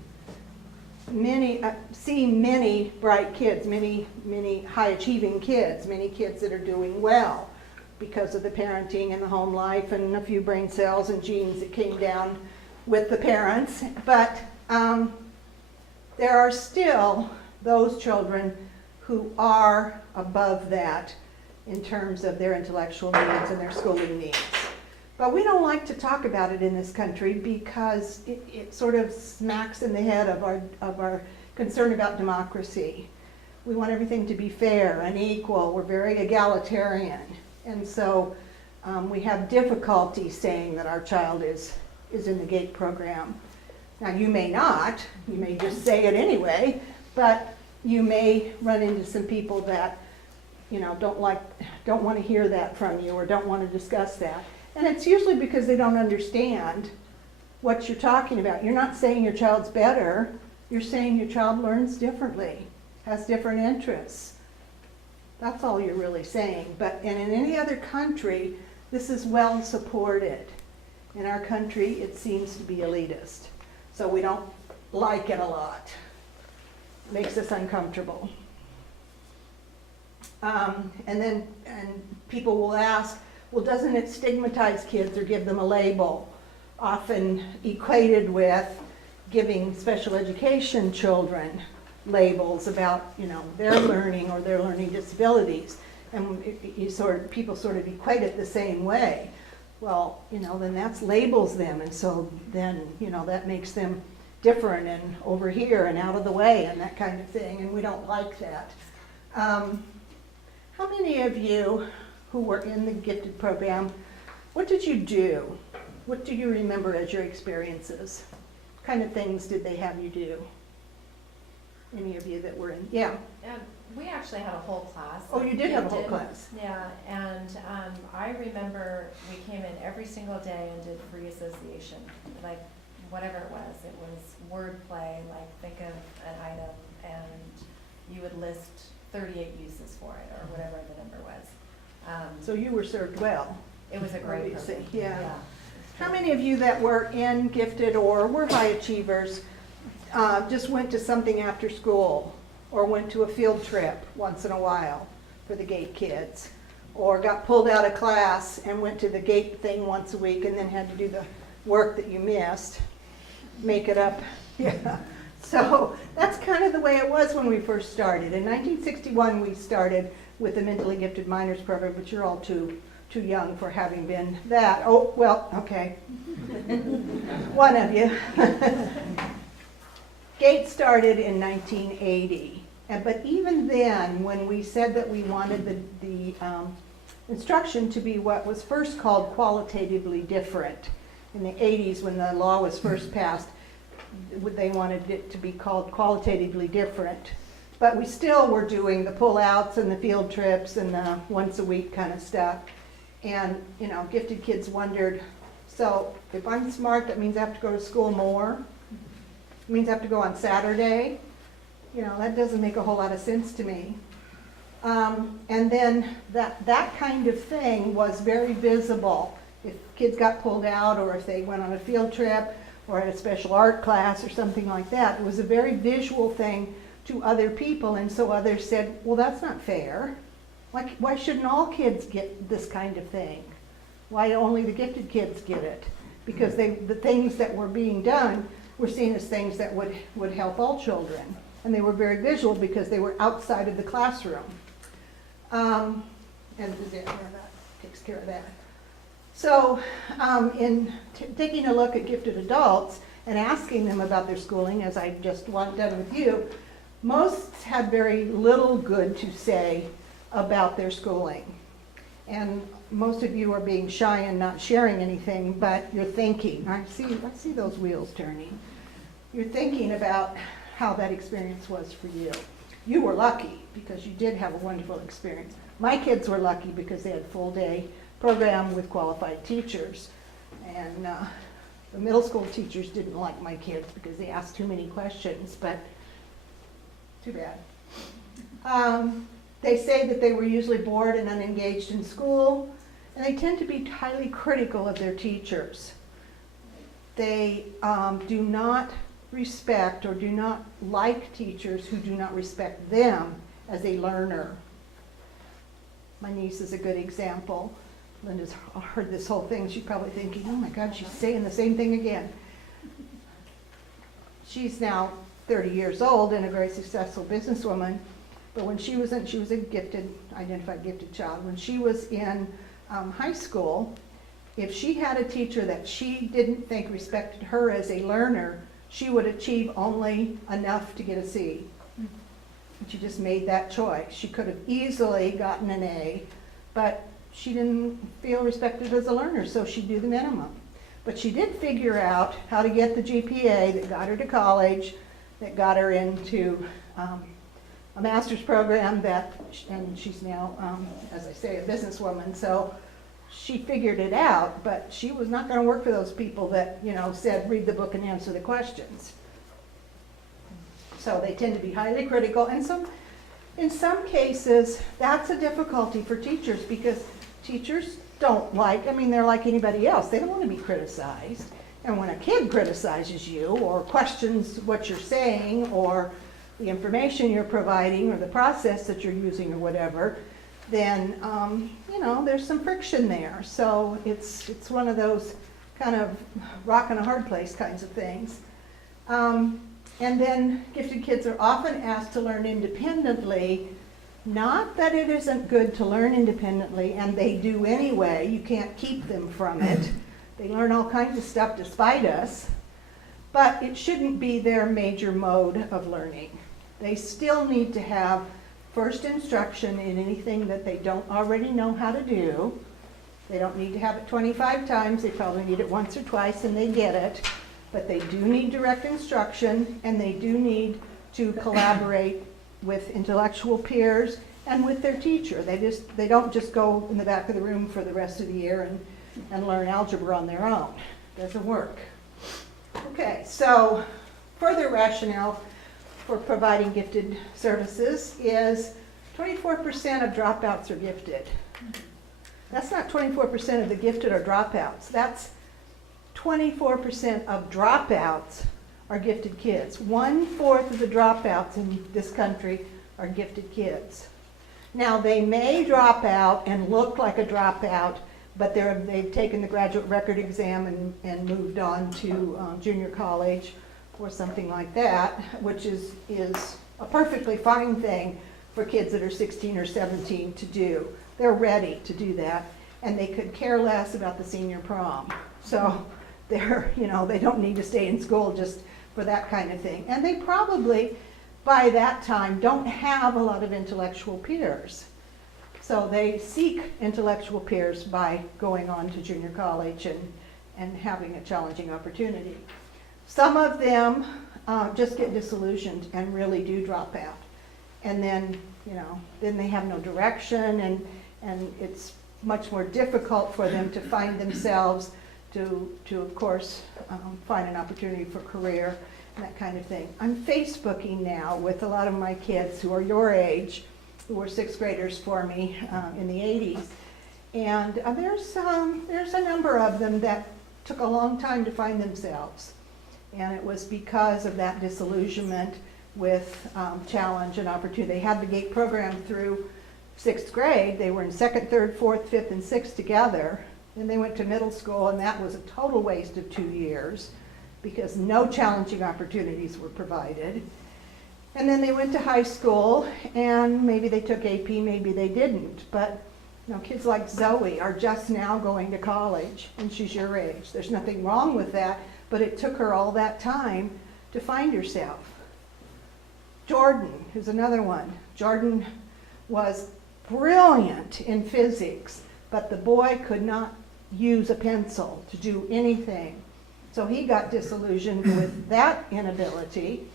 see many bright kids, many high achieving kids, many kids that are doing well because of the parenting and the home life and a few brain cells and genes that came down with the parents. But there are still those children who are above that in terms of their intellectual needs and their schooling needs. But we don't like to talk about it in this country because it sort of smacks in the head of our concern about democracy. We want everything to be fair and equal. We're very egalitarian. And so we have difficulty saying that our child is in the GATE program. Now, you may not. You may just say it anyway, but you may run into some people that don't want to hear that from you or don't want to discuss that. And it's usually because they don't understand what you're talking about. You're not saying your child's better. You're saying your child learns differently, has different interests. That's all you're really saying. And in any other country, this is well supported. In our country, it seems to be elitist. So we don't like it a lot. It makes us uncomfortable. And people will ask, well, doesn't it stigmatize kids or give them a label? Often equated with giving special education children labels about, their learning or their learning disabilities. And people sort of equate it the same way. Well, then that labels them, and so then, that makes them different and over here and out of the way and that kind of thing, and we don't like that. How many of you who were in the gifted program, what did you do? What do you remember as your experiences? What kind of things did they have you do? Any of you that were in? Yeah. We actually had a whole class. Oh, you did have a whole class. Yeah, and I remember we came in every single day and did free association, like whatever it was. It was wordplay, like think of an item, and you would list 38 uses for it, or whatever the number was. So you were served well. It was a great program. Yeah. How many of you that were in gifted or were high achievers just went to something after school or went to a field trip once in a while for the GATE kids, or got pulled out of class and went to the GATE thing once a week and then had to do the work that you missed, make it up? Yeah. So that's kind of the way it was when we first started. In 1961 we started with the Mentally Gifted Minors program, but you're all too young for having been that. Oh, well, okay. One of you. GATE started in 1980, but even then, when we said that we wanted the instruction to be what was first called qualitatively different, in the 80s when the law was first passed, they wanted it to be called qualitatively different. but we still were doing the pullouts and the field trips and the once a week kind of stuff. And, you know, gifted kids wondered, so if I'm smart, that means I have to go to school more? It means I have to go on Saturday? You know, that doesn't make a whole lot of sense to me. And then that kind of thing was very visible. If kids got pulled out, or if they went on a field trip, or had a special art class or something like that, it was a very visual thing to other people, and so others said, well, that's not fair. Why shouldn't all kids get this kind of thing? Why only the gifted kids get it? Because the things that were being done were seen as things that would help all children. And they were very visual because they were outside of the classroom. And that takes care of that. So in taking a look at gifted adults and asking them about their schooling, as I just done with you, most had very little good to say about their schooling. And most of you are being shy and not sharing anything, but you're thinking. I see those wheels turning. You're thinking about how that experience was for you. You were lucky because you did have a wonderful experience. My kids were lucky because they had a full day program with qualified teachers. And the middle school teachers didn't like my kids because they asked too many questions, but too bad. They say that they were usually bored and unengaged in school, and they tend to be highly critical of their teachers. They do not respect or do not like teachers who do not respect them as a learner. My niece is a good example. Linda's heard this whole thing. She's probably thinking, oh my God, she's saying the same thing again. She's now 30 years old and a very successful businesswoman. But when she was a identified gifted child. When she was in high school, if she had a teacher that she didn't think respected her as a learner, she would achieve only enough to get a C. And she just made that choice. She could have easily gotten an A, but she didn't feel respected as a learner, so she'd do the minimum. But she did figure out how to get the GPA that got her to college, that got her into a master's program and she's now, as I say, a businesswoman. So she figured it out, but she was not going to work for those people that, you know, said read the book and answer the questions. So they tend to be highly critical, and in some cases that's a difficulty for teachers because teachers don't like, they're like anybody else. They don't want to be criticized. And when a kid criticizes you or questions what you're saying or the information you're providing or the process that you're using or whatever, then, there's some friction there. So it's one of those kind of rock and a hard place kinds of things. And then gifted kids are often asked to learn independently. Not that it isn't good to learn independently, and they do anyway. You can't keep them from it. They learn all kinds of stuff despite us, but it shouldn't be their major mode of learning. They still need to have first instruction in anything that they don't already know how to do. They don't need to have it 25 times. They probably need it once or twice and they get it. But they do need direct instruction, and they do need to collaborate with intellectual peers and with their teacher. They don't just go in the back of the room for the rest of the year and learn algebra on their own. It doesn't work. Okay, so further rationale for providing gifted services is 24% of dropouts are gifted. That's not 24% of the gifted are dropouts. That's 24% of dropouts are gifted kids. 1/4 of the dropouts in this country are gifted kids. Now, they may drop out and look like a dropout, but they've taken the graduate record exam and moved on to junior college or something like that, which is a perfectly fine thing for kids that are 16 or 17 to do. They're ready to do that, and they could care less about the senior prom. So they don't need to stay in school just for that kind of thing. And they probably, by that time, don't have a lot of intellectual peers. So they seek intellectual peers by going on to junior college and having a challenging opportunity. Some of them just get disillusioned and really do drop out. And then, then they have no direction, and it's much more difficult for them to find themselves, to of course, find an opportunity for career, and that kind of thing. I'm Facebooking now with a lot of my kids who are your age, who were sixth graders for me in the 80s. And there's a number of them that took a long time to find themselves. And it was because of that disillusionment with challenge and opportunity. They had the GATE program through sixth grade. They were in second, third, fourth, fifth, and sixth together. Then they went to middle school, and that was a total waste of 2 years because no challenging opportunities were provided. And then they went to high school, and maybe they took AP, maybe they didn't. But kids like Zoe are just now going to college, and she's your age. There's nothing wrong with that, but it took her all that time to find herself. Jordan, who's another one. Jordan was brilliant in physics, but the boy could not use a pencil to do anything. So he got disillusioned with that inability,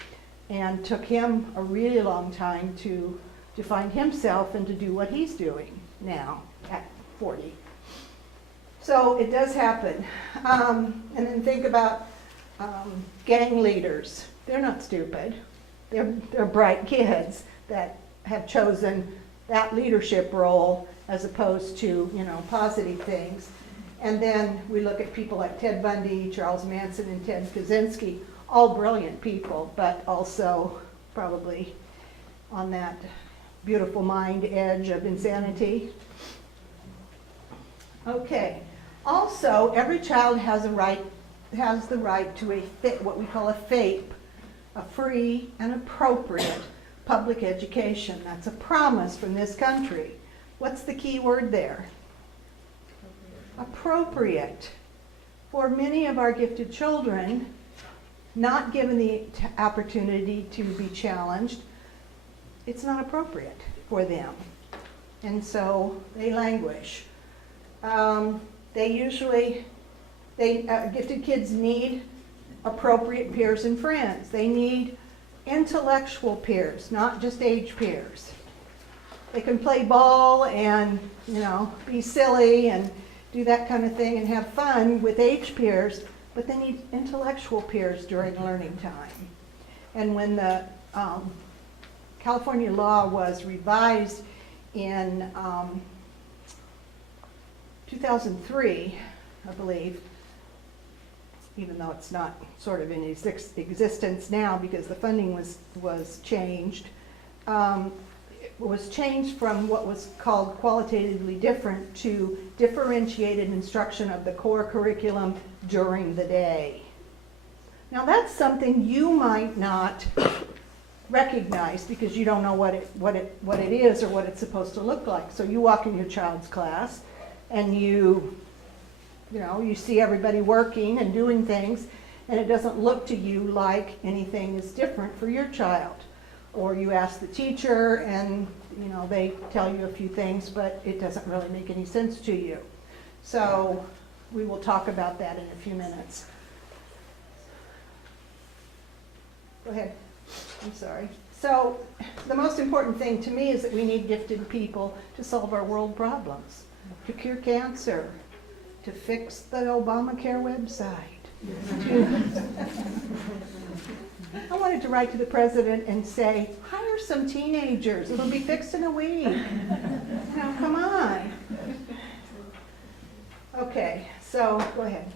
and took him a really long time to find himself and to do what he's doing now at 40. So it does happen. And then think about gang leaders. They're not stupid. They're bright kids that have chosen that leadership role as opposed to, positive things. And then we look at people like Ted Bundy, Charles Manson, and Ted Kaczynski, all brilliant people, but also probably on that beautiful mind edge of insanity. Okay. Also, every child has the right to what we call a FAPE, a free and appropriate public education. That's a promise from this country. What's the key word there? Appropriate. For many of our gifted children, not given the opportunity to be challenged, it's not appropriate for them. And so they languish. Gifted kids need appropriate peers and friends. They need intellectual peers, not just age peers. They can play ball and, be silly and do that kind of thing and have fun with age peers, but they need intellectual peers during learning time. And when the California law was revised in 2003, I believe, even though it's not sort of in existence now because the funding was changed, was changed from what was called qualitatively different to differentiated instruction of the core curriculum during the day. Now that's something you might not recognize because you don't know what it is or what it's supposed to look like. So you walk in your child's class and you see everybody working and doing things, and it doesn't look to you like anything is different for your child. Or you ask the teacher and they tell you a few things, but it doesn't really make any sense to you. So we will talk about that in a few minutes. Go ahead. I'm sorry. So the most important thing to me is that we need gifted people to solve our world problems, to cure cancer, to fix the Obamacare website. I wanted to write to the president and say, hire some teenagers. It'll be fixed in a week. Come on. Okay, so go ahead.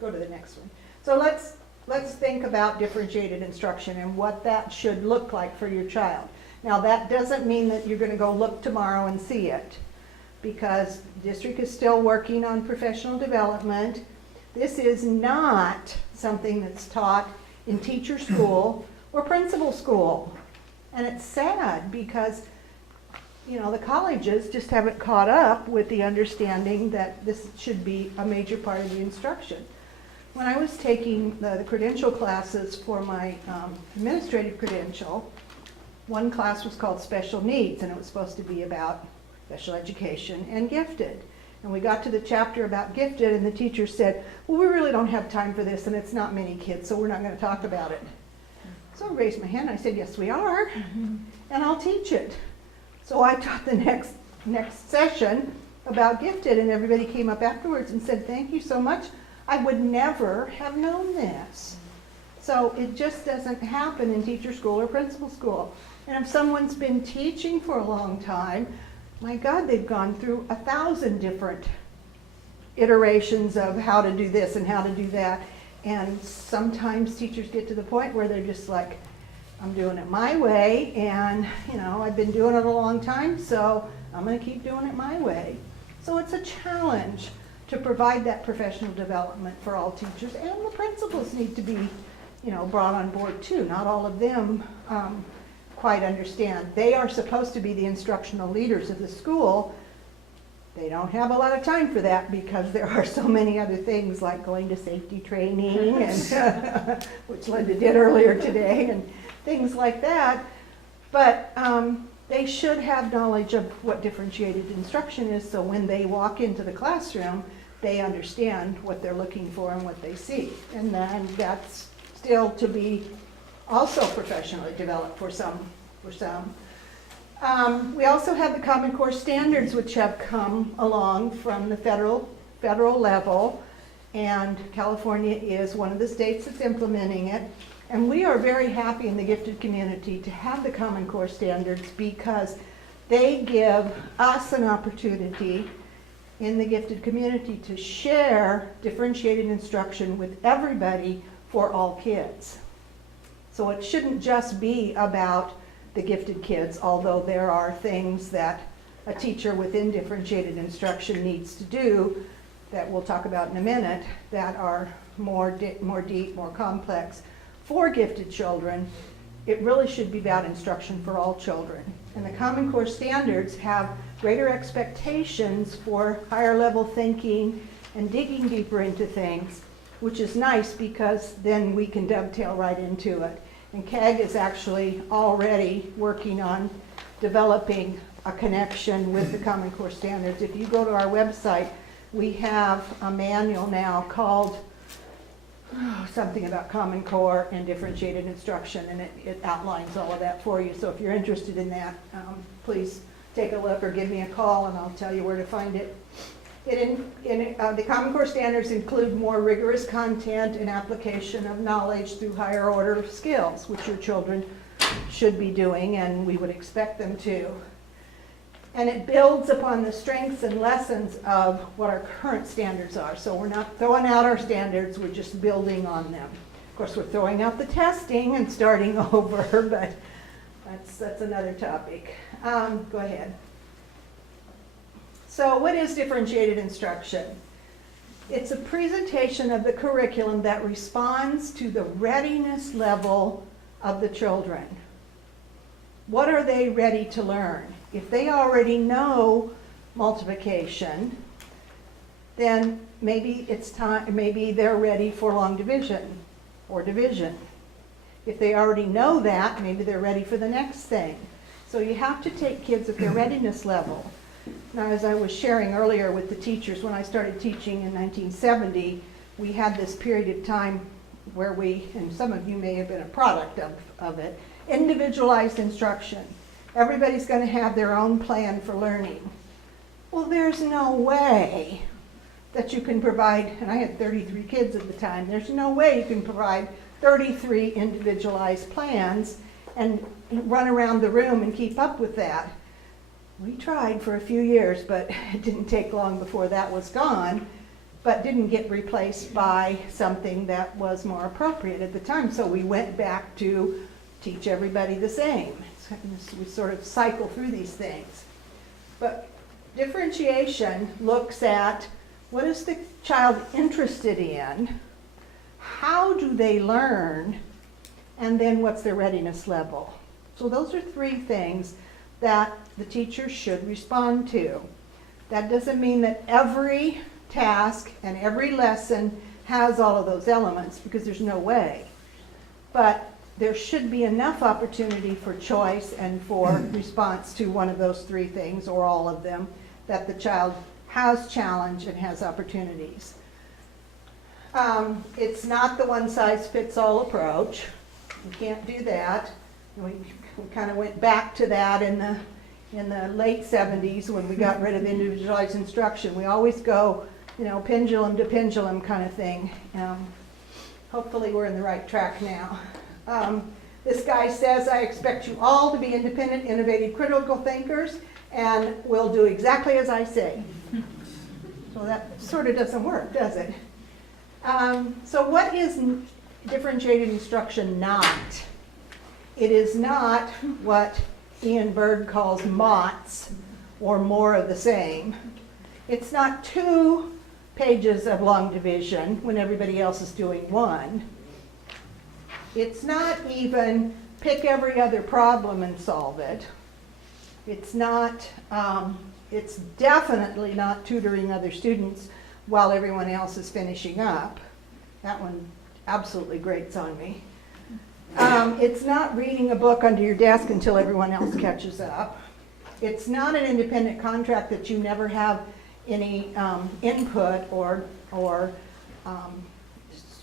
Go to the next one. So let's think about differentiated instruction and what that should look like for your child. Now that doesn't mean that you're going to go look tomorrow and see it, because the district is still working on professional development. This is not something that's taught in teacher school or principal school. And it's sad because, the colleges just haven't caught up with the understanding that this should be a major part of the instruction. When I was taking the credential classes for my administrative credential, one class was called Special Needs, and it was supposed to be about special education and gifted. And we got to the chapter about gifted, and the teacher said, well, we really don't have time for this, and it's not many kids, so we're not going to talk about it. So I raised my hand, I said, yes, we are, and I'll teach it. So I taught the next session about gifted, and everybody came up afterwards and said, thank you so much. I would never have known this. So it just doesn't happen in teacher school or principal school. And if someone's been teaching for a long time, my God, they've gone through 1,000 different iterations of how to do this and how to do that. And sometimes teachers get to the point where they're just like, I'm doing it my way, and I've been doing it a long time, so I'm going to keep doing it my way. So it's a challenge to provide that professional development for all teachers, and the principals need to be brought on board too. Not all of them quite understand. They are supposed to be the instructional leaders of the school. They don't have a lot of time for that because there are so many other things like going to safety training, and which Linda did earlier today, and things like that. But they should have knowledge of what differentiated instruction is, so when they walk into the classroom, they understand what they're looking for and what they see. And then that's still to be also professionally developed for some. We also have the Common Core standards, which have come along from the federal level, and California is one of the states that's implementing it. And we are very happy in the gifted community to have the Common Core standards because they give us an opportunity in the gifted community to share differentiated instruction with everybody for all kids. So it shouldn't just be about the gifted kids, although there are things that a teacher within differentiated instruction needs to do that we'll talk about in a minute that are more deep, more complex. For gifted children, it really should be about instruction for all children. And the Common Core standards have greater expectations for higher level thinking and digging deeper into things, which is nice because then we can dovetail right into it. And CAG is actually already working on developing a connection with the Common Core standards. If you go to our website, we have a manual now called something about Common Core and differentiated instruction, and it outlines all of that for you. So if you're interested in that, please take a look or give me a call and I'll tell you where to find it. The Common Core standards include more rigorous content and application of knowledge through higher order skills, which your children should be doing and we would expect them to. And it builds upon the strengths and lessons of what our current standards are. So we're not throwing out our standards, we're just building on them. Of course, we're throwing out the testing and starting over, but that's another topic. Go ahead. So what is differentiated instruction? It's a presentation of the curriculum that responds to the readiness level of the children. What are they ready to learn? If they already know multiplication, then maybe it's time, maybe they're ready for long division or division. If they already know that, maybe they're ready for the next thing. So you have to take kids at their readiness level. Now, as I was sharing earlier with the teachers, when I started teaching in 1970, we had this period of time where we, and some of you may have been a product of it, individualized instruction. Everybody's going to have their own plan for learning. Well, there's no way that you can provide, and I had 33 kids at the time, there's no way you can provide 33 individualized plans and run around the room and keep up with that. We tried for a few years, but it didn't take long before that was gone, but didn't get replaced by something that was more appropriate at the time. So we went back to teach everybody the same. We sort of cycle through these things. But differentiation looks at what is the child interested in, how do they learn, and then what's their readiness level. So those are three things that the teacher should respond to. That doesn't mean that every task and every lesson has all of those elements, because there's no way. But there should be enough opportunity for choice and for response to one of those three things, or all of them, that the child has challenge and has opportunities. It's not the one-size-fits-all approach. You can't do that. We kind of went back to that in the late 70s when we got rid of individualized instruction. We always go, pendulum to pendulum kind of thing. Hopefully we're in the right track now. This guy says, I expect you all to be independent, innovative, critical thinkers, and will do exactly as I say. So that sort of doesn't work, does it? So what is differentiated instruction not? It is not what Ian Bird calls MOTS, or more of the same. It's not 2 pages of long division when everybody else is doing 1. It's not even pick every other problem and solve it. It's not, it's definitely not tutoring other students while everyone else is finishing up. That one absolutely grates on me. It's not reading a book under your desk until everyone else catches up. It's not an independent contract that you never have any input or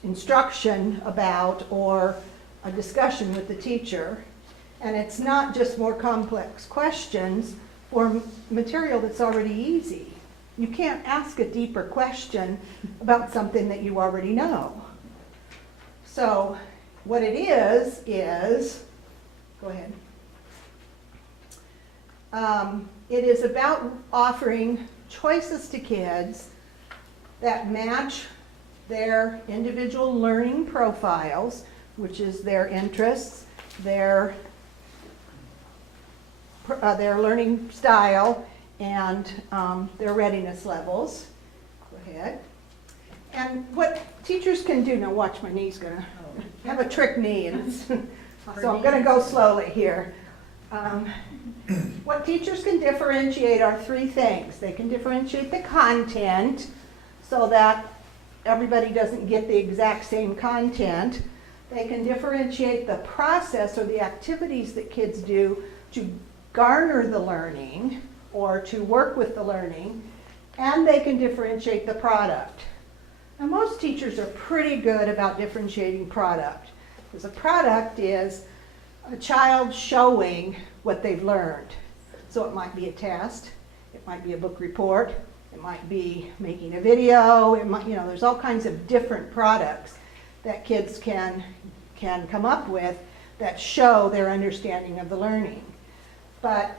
instruction about or a discussion with the teacher. And it's not just more complex questions or material that's already easy. You can't ask a deeper question about something that you already know. So what it is, go ahead. It is about offering choices to kids that match their individual learning profiles, which is their interests, their learning style, and their readiness levels. Go ahead. And what teachers can do, now watch, my knee's gonna have a trick knee, and so I'm gonna go slowly here. What teachers can differentiate are 3 things. They can differentiate the content so that everybody doesn't get the exact same content. They can differentiate the process or the activities that kids do to garner the learning or to work with the learning, and they can differentiate the product. Now, most teachers are pretty good about differentiating product, because a product is a child showing what they've learned. So it might be a test, it might be a book report, it might be making a video, it might, there's all kinds of different products that kids can come up with that show their understanding of the learning. But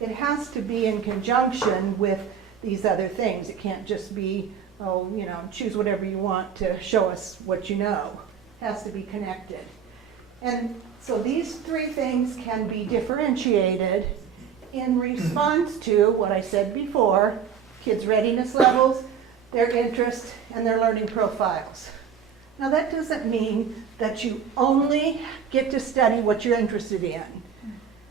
it has to be in conjunction with these other things. It can't just be, choose whatever you want to show us what you know. It has to be connected. And so these 3 things can be differentiated in response to what I said before, kids' readiness levels, their interests, and their learning profiles. Now that doesn't mean that you only get to study what you're interested in.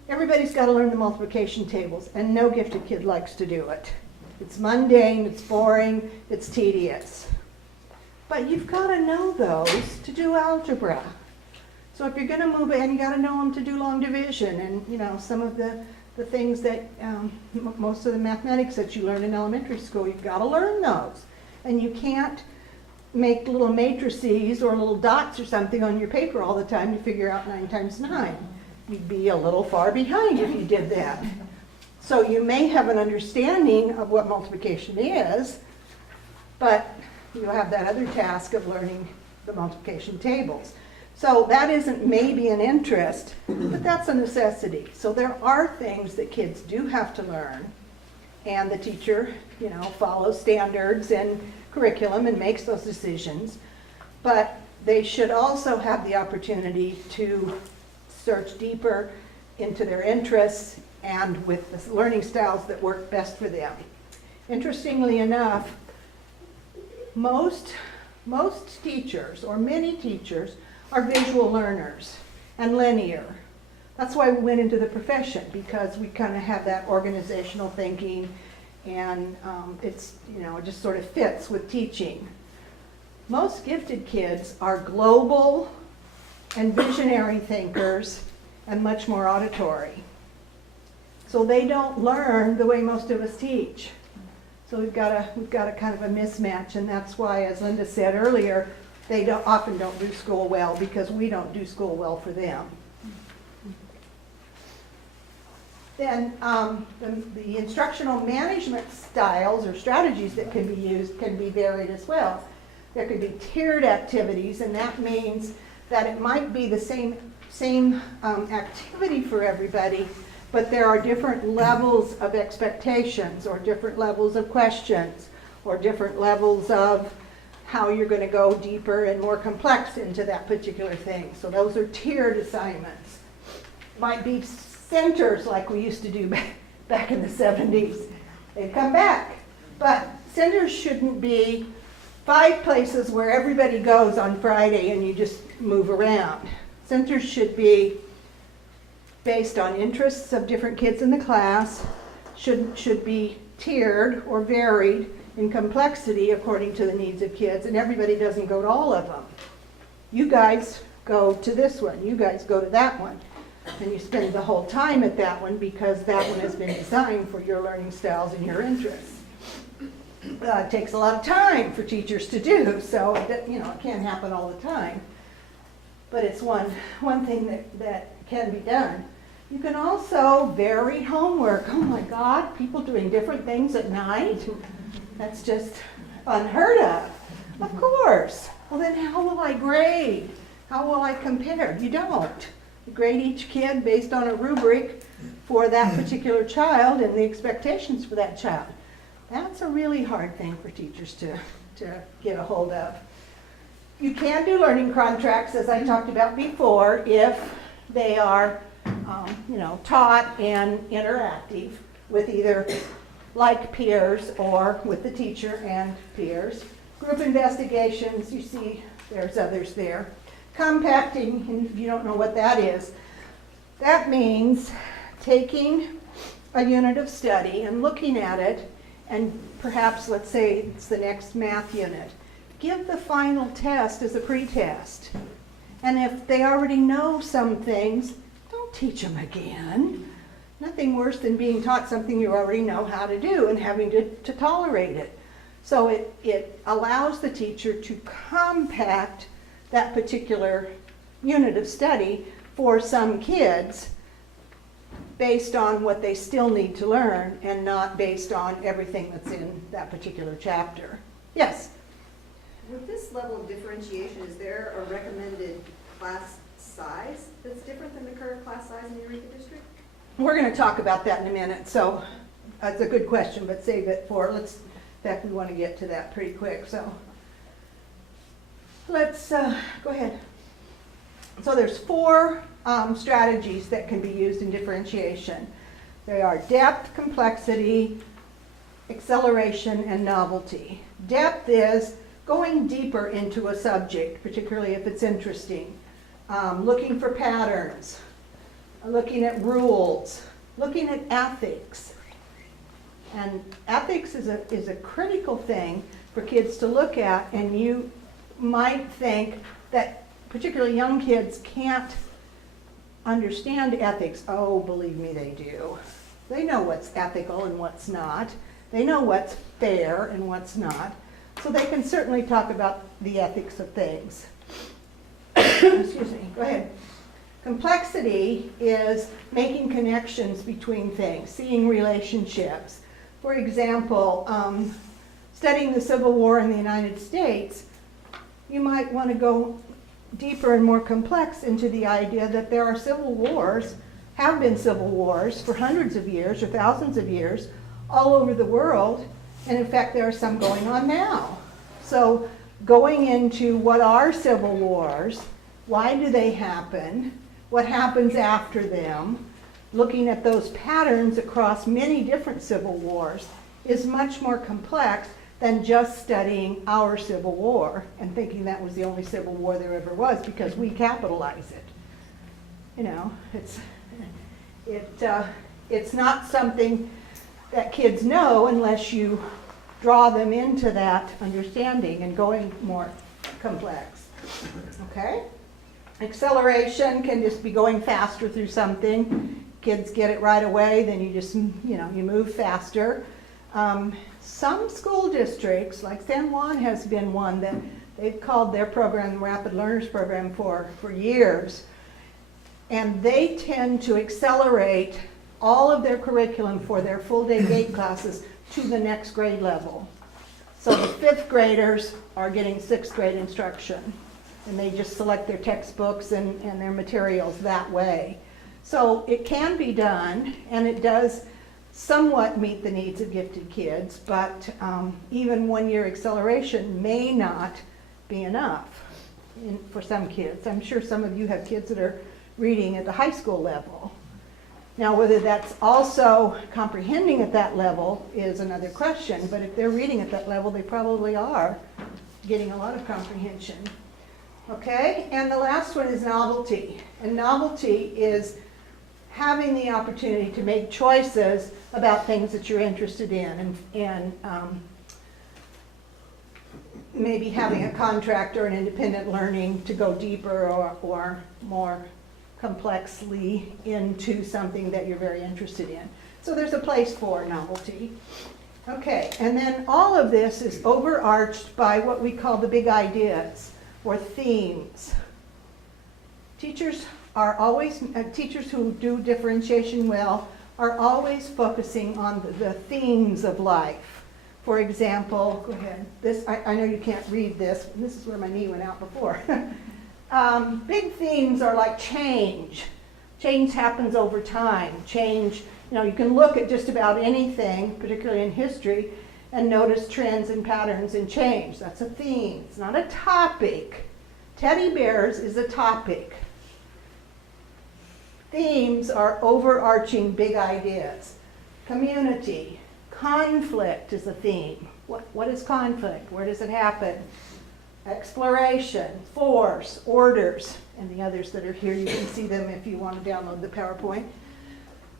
Everybody's got to learn the multiplication tables, and no gifted kid likes to do it. It's mundane, it's boring, it's tedious. But you've got to know those to do algebra. So if you're going to move in, you got to know them to do long division and some of the things that most of the mathematics that you learn in elementary school, you've got to learn those. And you can't make little matrices or little dots or something on your paper all the time to figure out 9 times 9. You'd be a little far behind if you did that. So you may have an understanding of what multiplication is, but you have that other task of learning the multiplication tables. So that isn't maybe an interest, but that's a necessity. So there are things that kids do have to learn, and the teacher, follows standards and curriculum and makes those decisions, but they should also have the opportunity to search deeper into their interests and with the learning styles that work best for them. Interestingly enough, most teachers, or many teachers, are visual learners and linear. That's why we went into the profession, because we kind of have that organizational thinking, and it's, it just sort of fits with teaching. Most gifted kids are global and visionary thinkers and much more auditory. So they don't learn the way most of us teach. So we've got a kind of a mismatch, and that's why, as Linda said earlier, they often don't do school well because we don't do school well for them. Then the instructional management styles or strategies that can be used can be varied as well. There could be tiered activities, and that means that it might be the same activity for everybody, but there are different levels of expectations or different levels of questions or different levels of how you're going to go deeper and more complex into that particular thing. So those are tiered assignments. Might be centers like we used to do back in the 70s. They've come back. But centers shouldn't be 5 places where everybody goes on Friday and you just move around. Centers should be based on interests of different kids in the class, should be tiered or varied in complexity according to the needs of kids, and everybody doesn't go to all of them. You guys go to this one, you guys go to that one, and you spend the whole time at that one because that one has been designed for your learning styles and your interests. It takes a lot of time for teachers to do, so that, it can't happen all the time. But it's one thing that can be done. You can also vary homework. Oh my God, people doing different things at night? That's just unheard of. Of course. Well, then how will I grade? How will I compare? You don't. You grade each kid based on a rubric for that particular child and the expectations for that child. That's a really hard thing for teachers to get a hold of. You can do learning contracts, as I talked about before, if they are taught and interactive with either like peers or with the teacher and peers. Group investigations, you see there's others there. Compacting, and if you don't know what that is, that means taking a unit of study and looking at it, and perhaps, let's say it's the next math unit. Give the final test as a pretest. And if they already know some things, don't teach them again. Nothing worse than being taught something you already know how to do and having to tolerate it. So it allows the teacher to compact that particular unit of study for some kids based on what they still need to learn and not based on everything that's in that particular chapter. Yes? With this level of differentiation, is there a recommended class size that's different than the current class size in the Eureka district? We're going to talk about that in a minute, so that's a good question, but save it for, in fact, we want to get to that pretty quick, so let's go ahead. So there's 4 strategies that can be used in differentiation. They are depth, complexity, acceleration, and novelty. Depth is going deeper into a subject, particularly if it's interesting, looking for patterns, looking at rules, looking at ethics. And ethics is a critical thing for kids to look at, and you might think that particularly young kids can't understand ethics. Oh, believe me, they do. They know what's ethical and what's not. They know what's fair and what's not. So they can certainly talk about the ethics of things. Excuse me, go ahead. Complexity is making connections between things, seeing relationships. For example, studying the Civil War in the United States, you might want to go deeper and more complex into the idea that there are civil wars, have been civil wars for hundreds of years or thousands of years all over the world, and in fact there are some going on now. So going into what are civil wars, why do they happen, what happens after them, looking at those patterns across many different civil wars is much more complex than just studying our Civil War and thinking that was the only Civil War there ever was because we capitalize it. You know, it's not something that kids know unless you draw them into that understanding and going more complex. Okay? Acceleration can just be going faster through something. Kids get it right away, then you just, you move faster. Some school districts, like San Juan has been one that They've called their program the Rapid Learners Program for years. And they tend to accelerate all of their curriculum for their full-day gate classes to the next grade level. So the 5th graders are getting 6th grade instruction, and they just select their textbooks and their materials that way. So it can be done, and it does somewhat meet the needs of gifted kids, but even 1-year acceleration may not be enough for some kids. I'm sure some of you have kids that are reading at the high school level. Now, whether that's also comprehending at that level is another question, but if they're reading at that level, they probably are getting a lot of comprehension. Okay, and the last one is novelty. And novelty is having the opportunity to make choices about things that you're interested in, and maybe having a contract or an independent learning to go deeper or more complexly into something that you're very interested in. So there's a place for novelty. Okay, and then all of this is overarched by what we call the big ideas or themes. Teachers are always, teachers who do differentiation well are always focusing on the themes of life. For example, go ahead. This, I know you can't read this. This is where my knee went out before. Big themes are like change. Change happens over time. Change, you can look at just about anything, particularly in history, and notice trends and patterns in change. That's a theme. It's not a topic. Teddy bears is a topic. Themes are overarching big ideas. Community. Conflict is a theme. What is conflict? Where does it happen? Exploration, force, orders, and the others that are here, you can see them if you want to download the PowerPoint.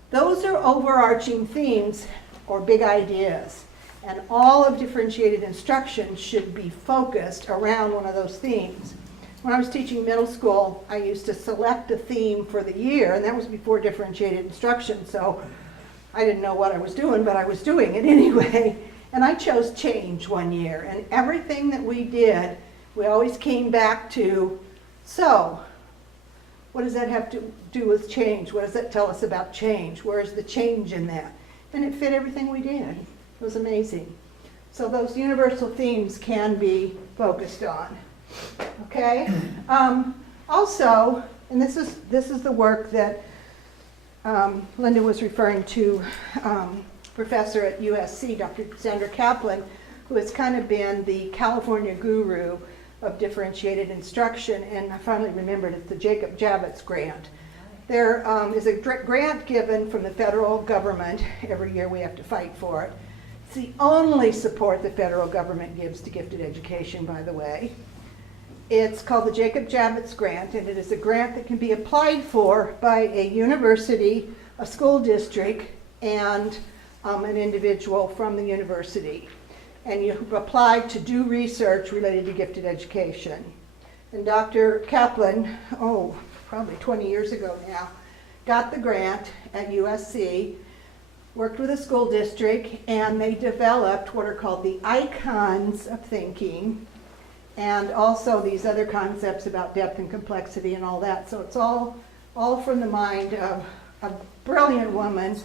Those are overarching themes or big ideas, and all of differentiated instruction should be focused around one of those themes. When I was teaching middle school, I used to select a theme for the year, and that was before differentiated instruction, so I didn't know what I was doing, but I was doing it anyway. And I chose change one year, and everything that we did, we always came back to, so what does that have to do with change? What does that tell us about change? Where is the change in that? And it fit everything we did. It was amazing. So those universal themes can be focused on. Okay? Also, and this is the work that Linda was referring to, professor at USC, Dr. Sandra Kaplan, who has kind of been the California guru of differentiated instruction, and I finally remembered it's the Jacob Javits Grant. There is a grant given from the federal government. Every year we have to fight for it. It's the only support the federal government gives to gifted education, by the way. It's called the Jacob Javits Grant, and it is a grant that can be applied for by a university, a school district, and an individual from the university. And you apply to do research related to gifted education. And Dr. Kaplan, probably 20 years ago now, got the grant at USC, worked with a school district, and they developed what are called the icons of thinking, and also these other concepts about depth and complexity and all that. So it's all from the mind of a brilliant woman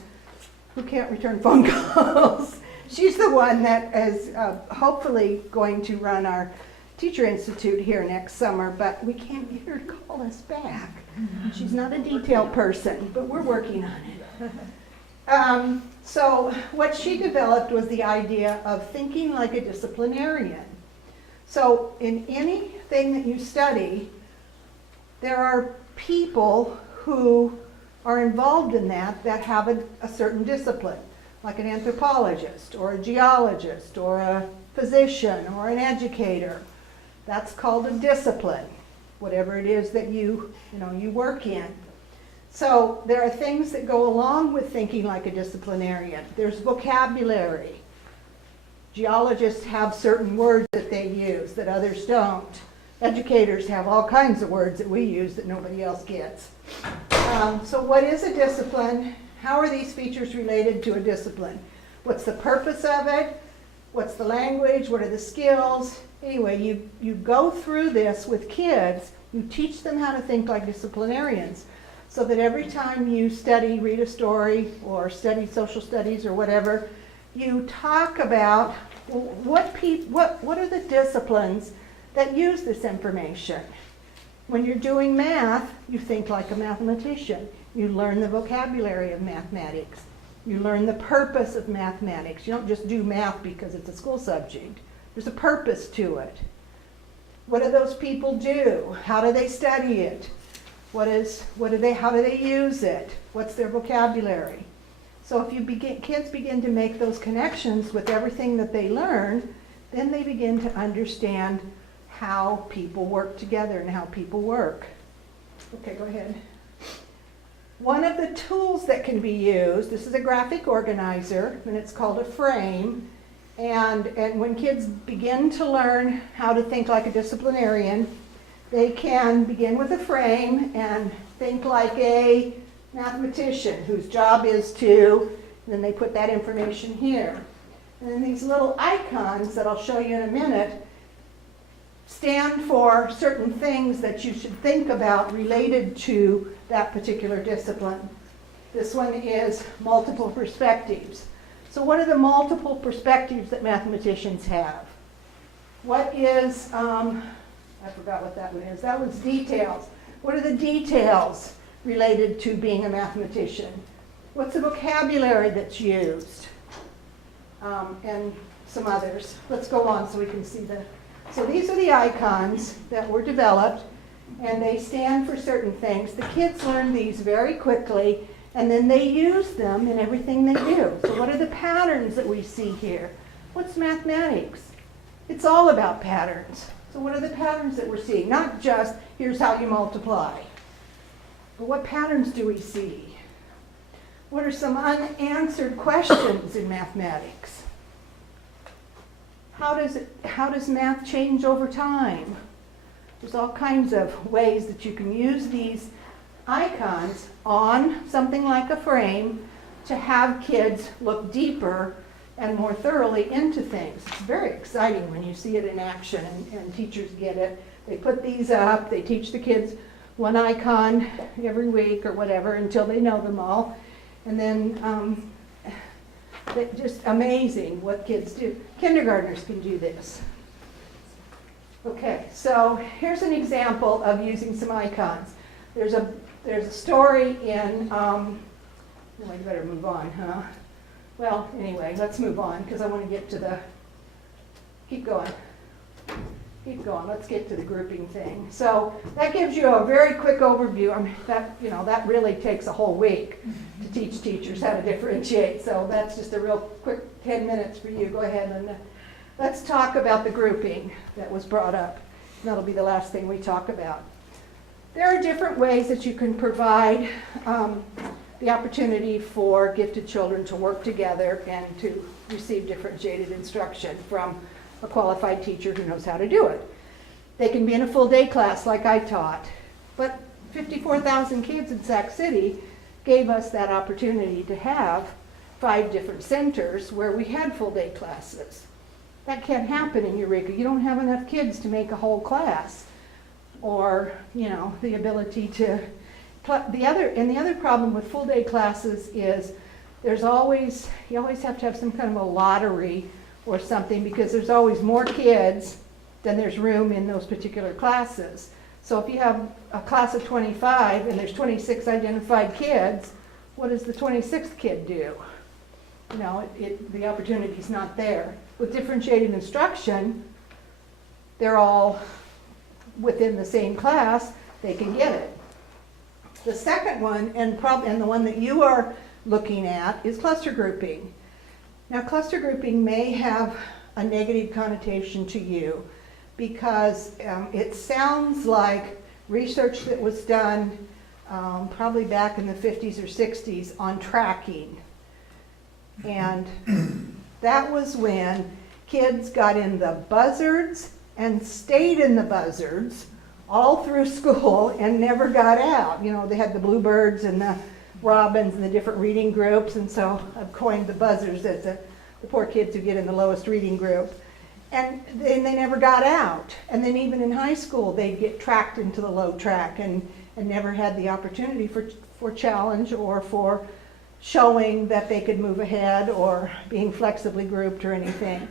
who can't return phone calls. She's the one that is hopefully going to run our Teacher Institute here next summer, but we can't get her to call us back. She's not a detail person, but we're working on it. So what she developed was the idea of thinking like a disciplinarian. So in anything that you study, there are people who are involved in that have a certain discipline, like an anthropologist or a geologist or a physician or an educator. That's called a discipline, whatever it is that you work in. So there are things that go along with thinking like a disciplinarian. There's vocabulary. Geologists have certain words that they use that others don't. Educators have all kinds of words that we use that nobody else gets. So what is a discipline? How are these features related to a discipline? What's the purpose of it? What's the language? What are the skills? Anyway, you go through this with kids, you teach them how to think like disciplinarians, so that every time you study, read a story, or study social studies or whatever, you talk about what are the disciplines that use this information. When you're doing math, you think like a mathematician. You learn the vocabulary of mathematics. You learn the purpose of mathematics. You don't just do math because it's a school subject. There's a purpose to it. What do those people do? How do they study it? How do they use it? What's their vocabulary? So if kids begin to make those connections with everything that they learn, then they begin to understand how people work together and how people work. Okay, go ahead. One of the tools that can be used, this is a graphic organizer, and it's called a frame. And when kids begin to learn how to think like a disciplinarian, they can begin with a frame and think like a mathematician whose job is to, and then they put that information here. And then these little icons that I'll show you in a minute stand for certain things that you should think about related to that particular discipline. This one is multiple perspectives. So what are the multiple perspectives that mathematicians have? What is, I forgot what that one is. That one's details. What are the details related to being a mathematician? What's the vocabulary that's used? And some others. Let's go on so we can see so these are the icons that were developed, and they stand for certain things. The kids learn these very quickly, and then they use them in everything they do. So what are the patterns that we see here? What's mathematics? It's all about patterns. So what are the patterns that we're seeing? Not just, here's how you multiply. But what patterns do we see? What are some unanswered questions in mathematics? How does math change over time? There's all kinds of ways that you can use these icons on something like a frame to have kids look deeper and more thoroughly into things. It's very exciting when you see it in action and teachers get it. They put these up, they teach the kids one icon every week or whatever until they know them all. And then just amazing what kids do. Kindergartners can do this. Okay, so here's an example of using some icons. There's a story in, I better move on, huh? Well, anyway, let's move on because I want to get to keep going, let's get to the grouping thing. So that gives you a very quick overview. I mean, that really takes a whole week to teach teachers how to differentiate. So that's just a real quick 10 minutes for you. Go ahead and let's talk about the grouping that was brought up. That'll be the last thing we talk about. There are different ways that you can provide the opportunity for gifted children to work together and to receive differentiated instruction from a qualified teacher who knows how to do it. They can be in a full day class like I taught, but 54,000 kids in Sac City gave us that opportunity to have 5 different centers where we had full day classes. That can't happen in Eureka. You don't have enough kids to make a whole class, or the ability to. The other problem with full day classes is you always have to have some kind of a lottery or something, because there's always more kids than there's room in those particular classes. So if you have a class of 25 and there's 26 identified kids, what does the 26th kid do? The opportunity's not there. With differentiated instruction, they're all within the same class, they can get it. The second one, and the one that you are looking at, is cluster grouping. Now, cluster grouping may have a negative connotation to you because it sounds like research that was done probably back in the 50s or 60s on tracking. And that was when kids got in the buzzards and stayed in the buzzards all through school and never got out. They had the bluebirds and the robins and the different reading groups, and so I've coined the buzzards as the poor kids who get in the lowest reading group. And then they never got out. And then even in high school, they'd get tracked into the low track and never had the opportunity for challenge or for showing that they could move ahead or being flexibly grouped or anything.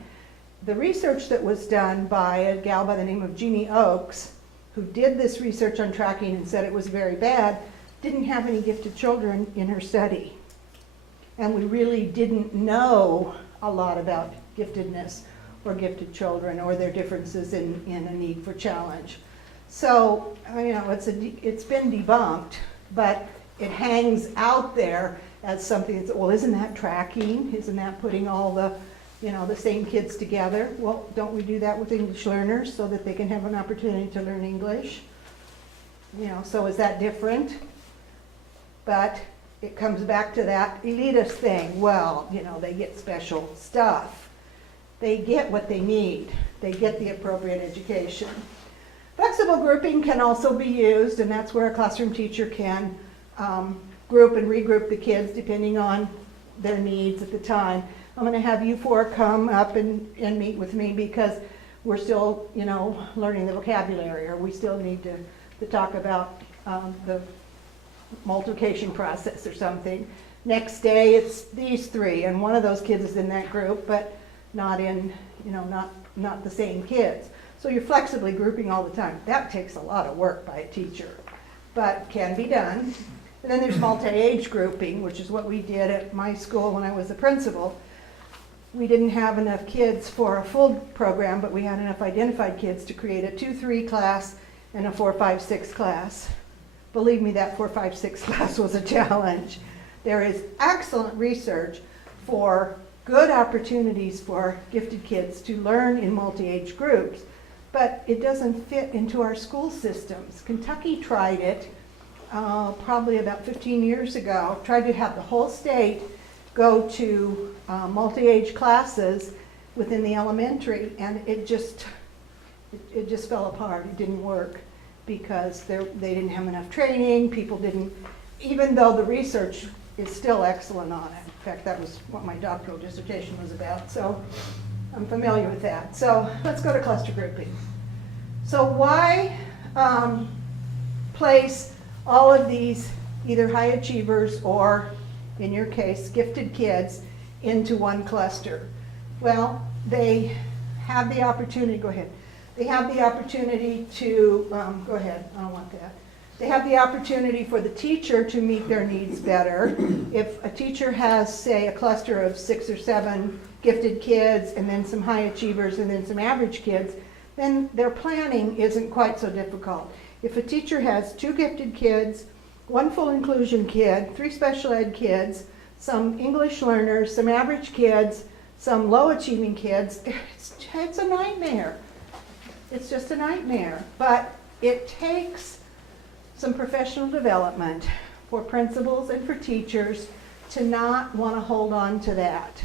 The research that was done by a gal by the name of Jeannie Oakes, who did this research on tracking and said it was very bad, didn't have any gifted children in her study. And we really didn't know a lot about giftedness or gifted children or their differences in a need for challenge. So, you know, it's been debunked, but it hangs out there as something that's, well, isn't that tracking? Isn't that putting all the, you know, the same kids together? Well, don't we do that with English learners so that they can have an opportunity to learn English? You know, so is that different? But it comes back to that elitist thing. Well, you know, they get special stuff. They get what they need. They get the appropriate education. Flexible grouping can also be used, and that's where a classroom teacher can group and regroup the kids depending on their needs at the time. I'm going to have you four come up and meet with me because we're still, you know, learning the vocabulary, or we still need to talk about the multiplication process or something. Next day it's these three, and one of those kids is in that group, but not in, you know, not the same kids. So you're flexibly grouping all the time. That takes a lot of work by a teacher, but can be done. And then there's multi-age grouping, which is what we did at my school when I was the principal. We didn't have enough kids for a full program, but we had enough identified kids to create a 2-3 class and a 4-5-6 class. Believe me, that 4-5-6 class was a challenge. There is excellent research for good opportunities for gifted kids to learn in multi-age groups, but it doesn't fit into our school systems. Kentucky tried it probably about 15 years ago, tried to have the whole state go to multi-age classes within the elementary, and it just fell apart. It didn't work because they didn't have enough training. People didn't, even though the research is still excellent on it. In fact, that was what my doctoral dissertation was about, so I'm familiar with that. So let's go to cluster grouping. So why place all of these either high achievers or, in your case, gifted kids into one cluster? Well, they have the opportunity, go ahead. They have the opportunity to, go ahead, I don't want that. They have the opportunity for the teacher to meet their needs better. If a teacher has, say, a cluster of 6 or 7 gifted kids and then some high achievers and then some average kids, then their planning isn't quite so difficult. If a teacher has 2 gifted kids, 1 full inclusion kid, 3 special ed kids, some English learners, some average kids, some low achieving kids, it's a nightmare. It's just a nightmare. But it takes some professional development for principals and for teachers to not want to hold on to that.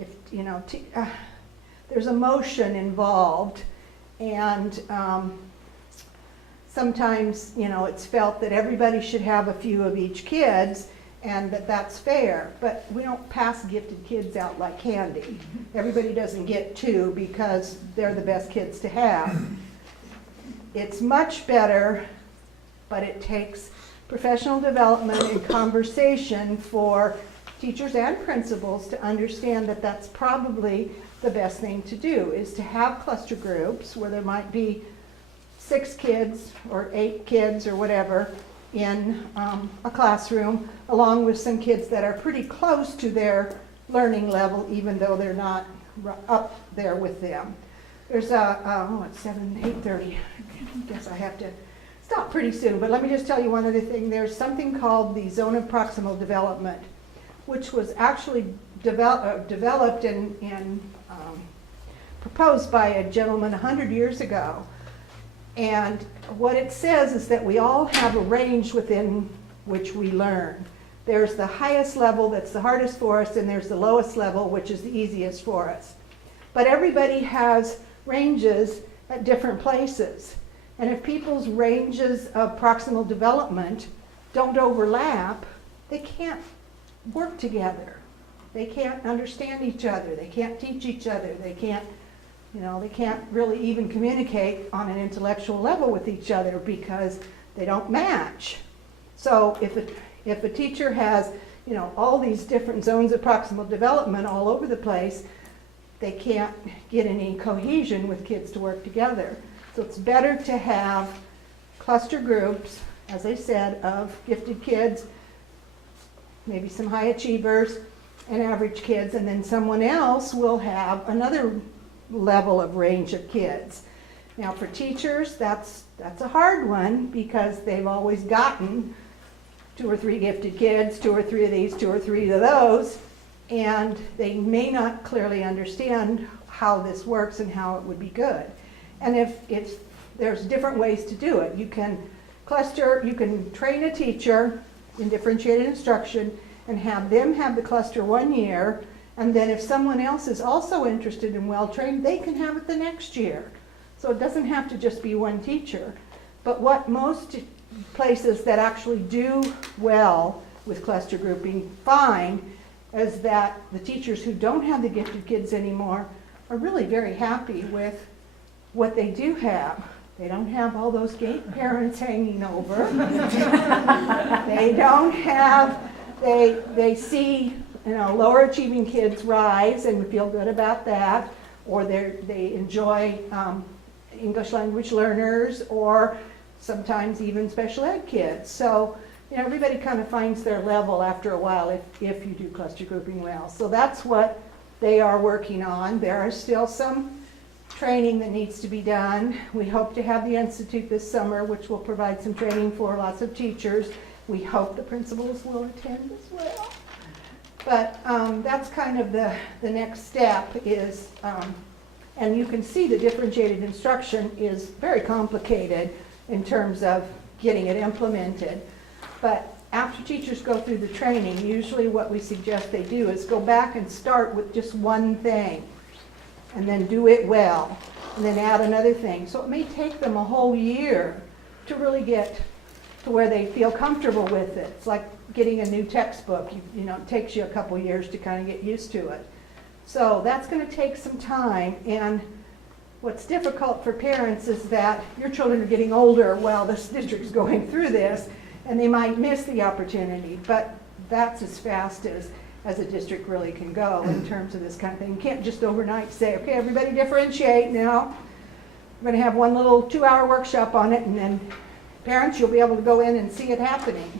If, you know, there's emotion involved, and sometimes, you know, it's felt that everybody should have a few of each kids and that that's fair, but we don't pass gifted kids out like candy. Everybody doesn't get 2 because they're the best kids to have. It's much better, but it takes professional development and conversation for teachers and principals to understand that that's probably the best thing to do, is to have cluster groups where there might be 6 kids or 8 kids or whatever in a classroom, along with some kids that are pretty close to their learning level, even though they're not up there with them. There's it's 8:30. I guess I have to stop pretty soon, but let me just tell you one other thing. There's something called the zone of proximal development, which was actually developed and proposed by a gentleman 100 years ago. And what it says is that we all have a range within which we learn. There's the highest level that's the hardest for us, and there's the lowest level, which is the easiest for us. But everybody has ranges at different places. And if people's ranges of proximal development don't overlap, they can't work together. They can't understand each other. They can't teach each other. They can't You know, they can't really even communicate on an intellectual level with each other because they don't match. So if a teacher has, you know, all these different zones of proximal development all over the place, they can't get any cohesion with kids to work together. So it's better to have cluster groups, as I said, of gifted kids, maybe some high achievers and average kids, and then someone else will have another level of range of kids. Now for teachers, that's a hard one because they've always gotten 2 or 3 gifted kids, 2 or 3 of these, 2 or 3 of those, and they may not clearly understand how this works and how it would be good. And if there's different ways to do it. You can cluster, you can train a teacher in differentiated instruction and have them have the cluster 1 year, and then if someone else is also interested and well-trained, they can have it the next year. So it doesn't have to just be one teacher. But what most places that actually do well with cluster grouping find is that the teachers who don't have the gifted kids anymore are really very happy with what they do have. They don't have all those gate parents hanging over. They don't have, they see, you know, lower achieving kids rise and feel good about that, or they enjoy English language learners, or sometimes even special ed kids. So, you know, everybody kind of finds their level after a while if you do cluster grouping well. So that's what they are working on. There are still some training that needs to be done. We hope to have the Institute this summer, which will provide some training for lots of teachers. We hope the principals will attend as well. But that's kind of the next step is, and you can see the differentiated instruction is very complicated in terms of getting it implemented. But after teachers go through the training, usually what we suggest they do is go back and start with just one thing, and then do it well, and then add another thing. So it may take them a whole year to really get to where they feel comfortable with it. It's like getting a new textbook. You know, it takes you a couple years to kind of get used to it. So that's going to take some time, and what's difficult for parents is that your children are getting older while this district's going through this, and they might miss the opportunity, but that's as fast as a district really can go in terms of this kind of thing. You can't just overnight say, okay, everybody differentiate now. We're going to have one little 2-hour workshop on it, and then parents, you'll be able to go in and see it happening.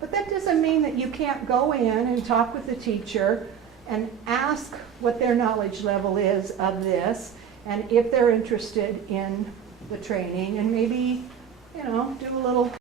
But that doesn't mean that you can't go in and talk with the teacher and ask what their knowledge level is of this, and if they're interested in the training, and maybe, you know, do a little